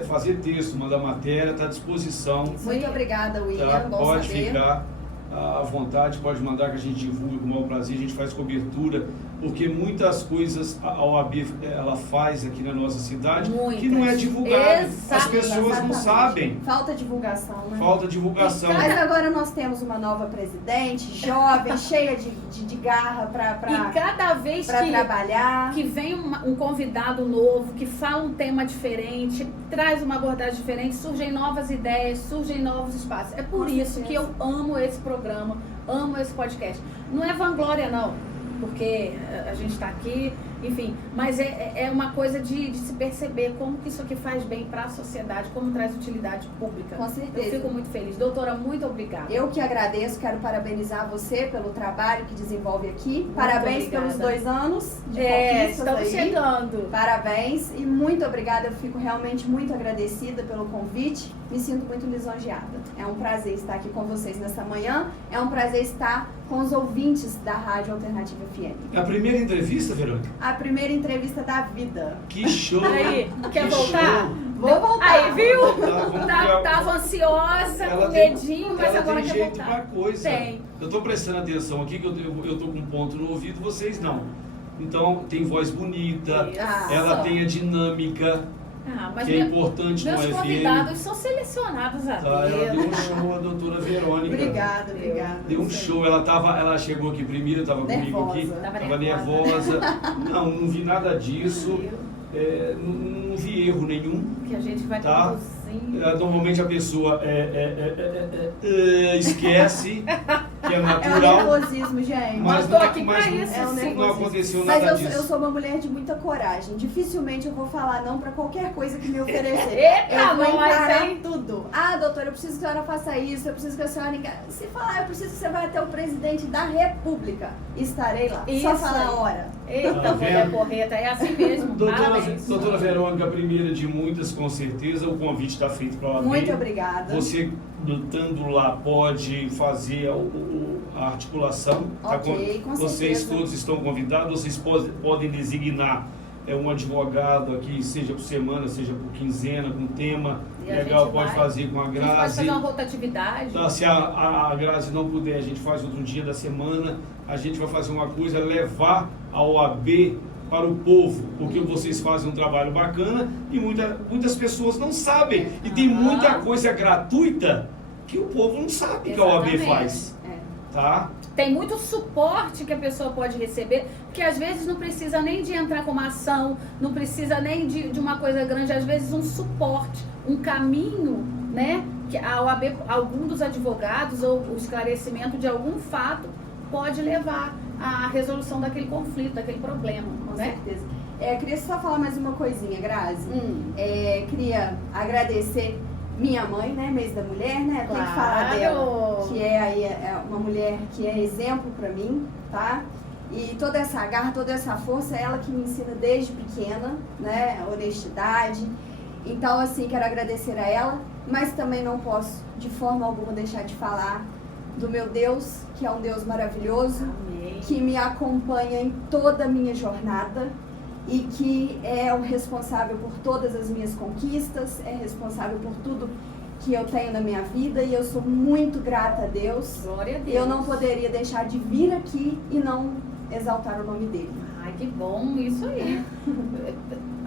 fazer texto, mandar matéria, está à disposição. Muito obrigada, William. Tá? Bom Pode saber. ficar à vontade, pode mandar que a gente divulga com o maior prazer, a gente faz cobertura, porque muitas coisas a OAB ela faz aqui na nossa cidade Muitas. que não é divulgado. As pessoas não Exatamente. sabem. Falta divulgação, né? Falta divulgação. Mas agora nós temos uma nova presidente, jovem, cheia de garra E cada vez para trabalhar. que vem um convidado novo, que fala um tema diferente, traz uma abordagem diferente, surgem novas ideias, surgem novos espaços. É por Com isso certeza. que eu amo esse programa, amo esse podcast. Não é vanglória, não, porque a gente está aqui, enfim, mas é uma coisa de se perceber como que isso aqui faz bem para a sociedade, como traz utilidade pública. Com certeza. Eu fico muito feliz. Doutora, muito obrigada. Eu que agradeço, quero parabenizar você pelo trabalho que desenvolve aqui. Muito Parabéns obrigada. pelos 2 anos de conquistas estamos aí. chegando. Parabéns e muito obrigada, eu fico realmente muito agradecida pelo convite, me sinto muito lisonjeada. É um prazer estar aqui com vocês nessa manhã, é um prazer estar com os ouvintes da Rádio Alternativa FM. É a primeira entrevista, Verônica? A primeira entrevista da vida. Que show! Aí, quer Que voltar? show. Vou voltar. Aí, viu? Vamos criar- Tava ansiosa, Ela com tem- medinho, mas ela agora tem quer jeito voltar. pra coisa. Tem. Eu tô prestando atenção aqui, que eu tô com um ponto no ouvido, vocês não. Então, tem voz bonita, Isso. ela tem a dinâmica, Mas que é importante no meus FM. convidados são selecionados a Tá, ela deu dedo. um show, a doutora Verônica. Obrigada. Deu um show, ela chegou aqui primeiro, estava comigo aqui, Nervosa. Tava estava nervosa. Não vi nada disso, não vi erro nenhum. Que a gente vai Tá. conduzindo. Normalmente a pessoa esquece, que é É o natural, nervosismo, gente. Mas tô aqui pra isso, é um sim. não nervosismo. aconteceu Mas nada eu disso. sou uma mulher de muita coragem. Dificilmente eu vou falar não pra qualquer coisa que me oferecer. Eita, eu vou nós, encarar hein? tudo. Ah, doutora, eu preciso que a senhora faça isso, eu preciso que a senhora... Se falar, eu preciso que você vá até o presidente da República. Estarei lá. Isso Só falar a aí. hora. Eita, Tá mulher vendo? porreta, é assim mesmo. Parabéns. Doutora Verônica, a primeira de muitas, com certeza, o convite está feito para ela. Muito obrigada. Você, estando lá, pode fazer a articulação. Ok, com Vocês certeza. todos estão convidados, vocês podem designar um advogado aqui, seja por semana, seja por quinzena, com tema E a legal, gente pode vai. fazer com a A gente pode Grazi. fazer uma rotatividade. Tá, se a Grazi não puder, a gente faz outro dia da semana. A gente vai fazer uma coisa, levar a OAB para o povo, porque vocês fazem um trabalho bacana e muitas pessoas não sabem. E tem muita coisa gratuita que o povo não sabe que a OAB Exatamente. faz. Tá? Tem muito suporte que a pessoa pode receber, porque às vezes não precisa nem de entrar com uma ação, não precisa nem de uma coisa grande, às vezes um suporte, um caminho, né? Que a OAB, algum dos advogados ou o esclarecimento de algum fato pode levar à resolução daquele conflito, daquele problema, Com né? certeza. Queria só falar mais uma coisinha, Grazi. Queria agradecer minha mãe, né? Mês da Mulher, né? Tem que falar dela. Que é uma mulher que é exemplo pra mim, tá? E toda essa garra, toda essa força, é ela que me ensina desde pequena, né? A honestidade. Então, assim, quero agradecer a ela, mas também não posso, de forma alguma, deixar de falar do meu Deus, que é um Deus maravilhoso. Amém. que me acompanha em toda a minha jornada e que é o responsável por todas as minhas conquistas, é responsável por tudo que eu tenho na minha vida e eu sou muito grata a Deus. Glória a Deus. Eu não poderia deixar de vir aqui e não exaltar o nome dele. Ai, que bom, isso aí.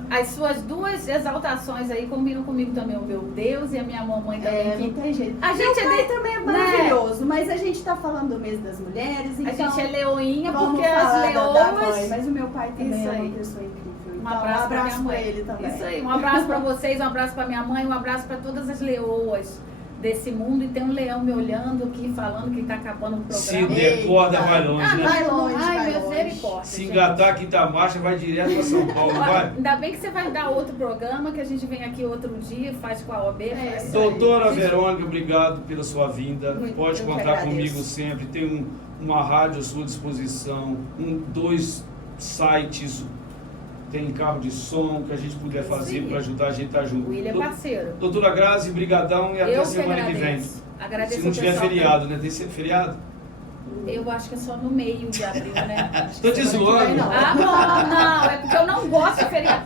As suas duas exaltações aí combinam comigo também, o meu Deus e a minha mamãe também. Não tem jeito. A gente meu pai também é maravilhoso, mas a gente tá falando do mês das mulheres, então... A gente é leoinha vamos porque as falar da mãe, leoas... mas o meu pai também Isso é aí. uma pessoa incrível. Um Então, abraço, pra minha mãe. pra ele também. Isso aí, um abraço pra vocês, um abraço pra minha mãe, um abraço pra todas as leoas desse mundo. E tem um leão me olhando aqui, falando que tá acabando o programa. Se der corda, vai longe, né? vai longe, Ai, vai misericórdia, longe. Se gente. engatar a quinta marcha, vai direto pra São Paulo, não Olha, vai? ainda bem que você vai dar outro programa, que a gente vem aqui outro dia, faz com a OAB. faz- Doutora Verônica, obrigado pela sua vinda. Muito, Pode eu que contar agradeço. comigo sempre. Tem uma rádio à sua disposição, 2 sites, tem carro de som que a gente puder fazer Sim. para ajudar a gente a estar junto. O William é parceiro. Doutora Grazi, brigadão e até Eu semana que vem. agradeço. Agradeço Se não o tiver pessoal feriado, né? Tem feriado? Eu acho que é só no meio de abril, né? Tô te zoando. não. Ah, bom, não, é porque eu não gosto de feriado.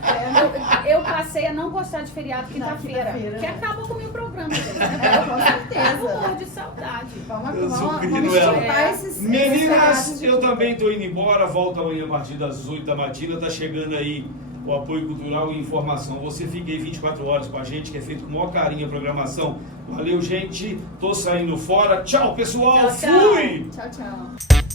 Eu passei a não gostar de feriado quinta-feira, quinta-feira, que né? acaba com o meu programa. Com certeza. Eu morro de saudade. Eu sou Vamos pequeno ela. juntar esses Meninas, pedaços de- eu também tô indo embora. Volto amanhã a partir das 8 da matina. Tá chegando aí o apoio cultural e informação. Você fica aí 24 horas com a gente, que é feito com o maior carinho a programação. Valeu, gente. Tô saindo fora. Tchau, pessoal. Tchau, tchau. Fui! Tchau, tchau.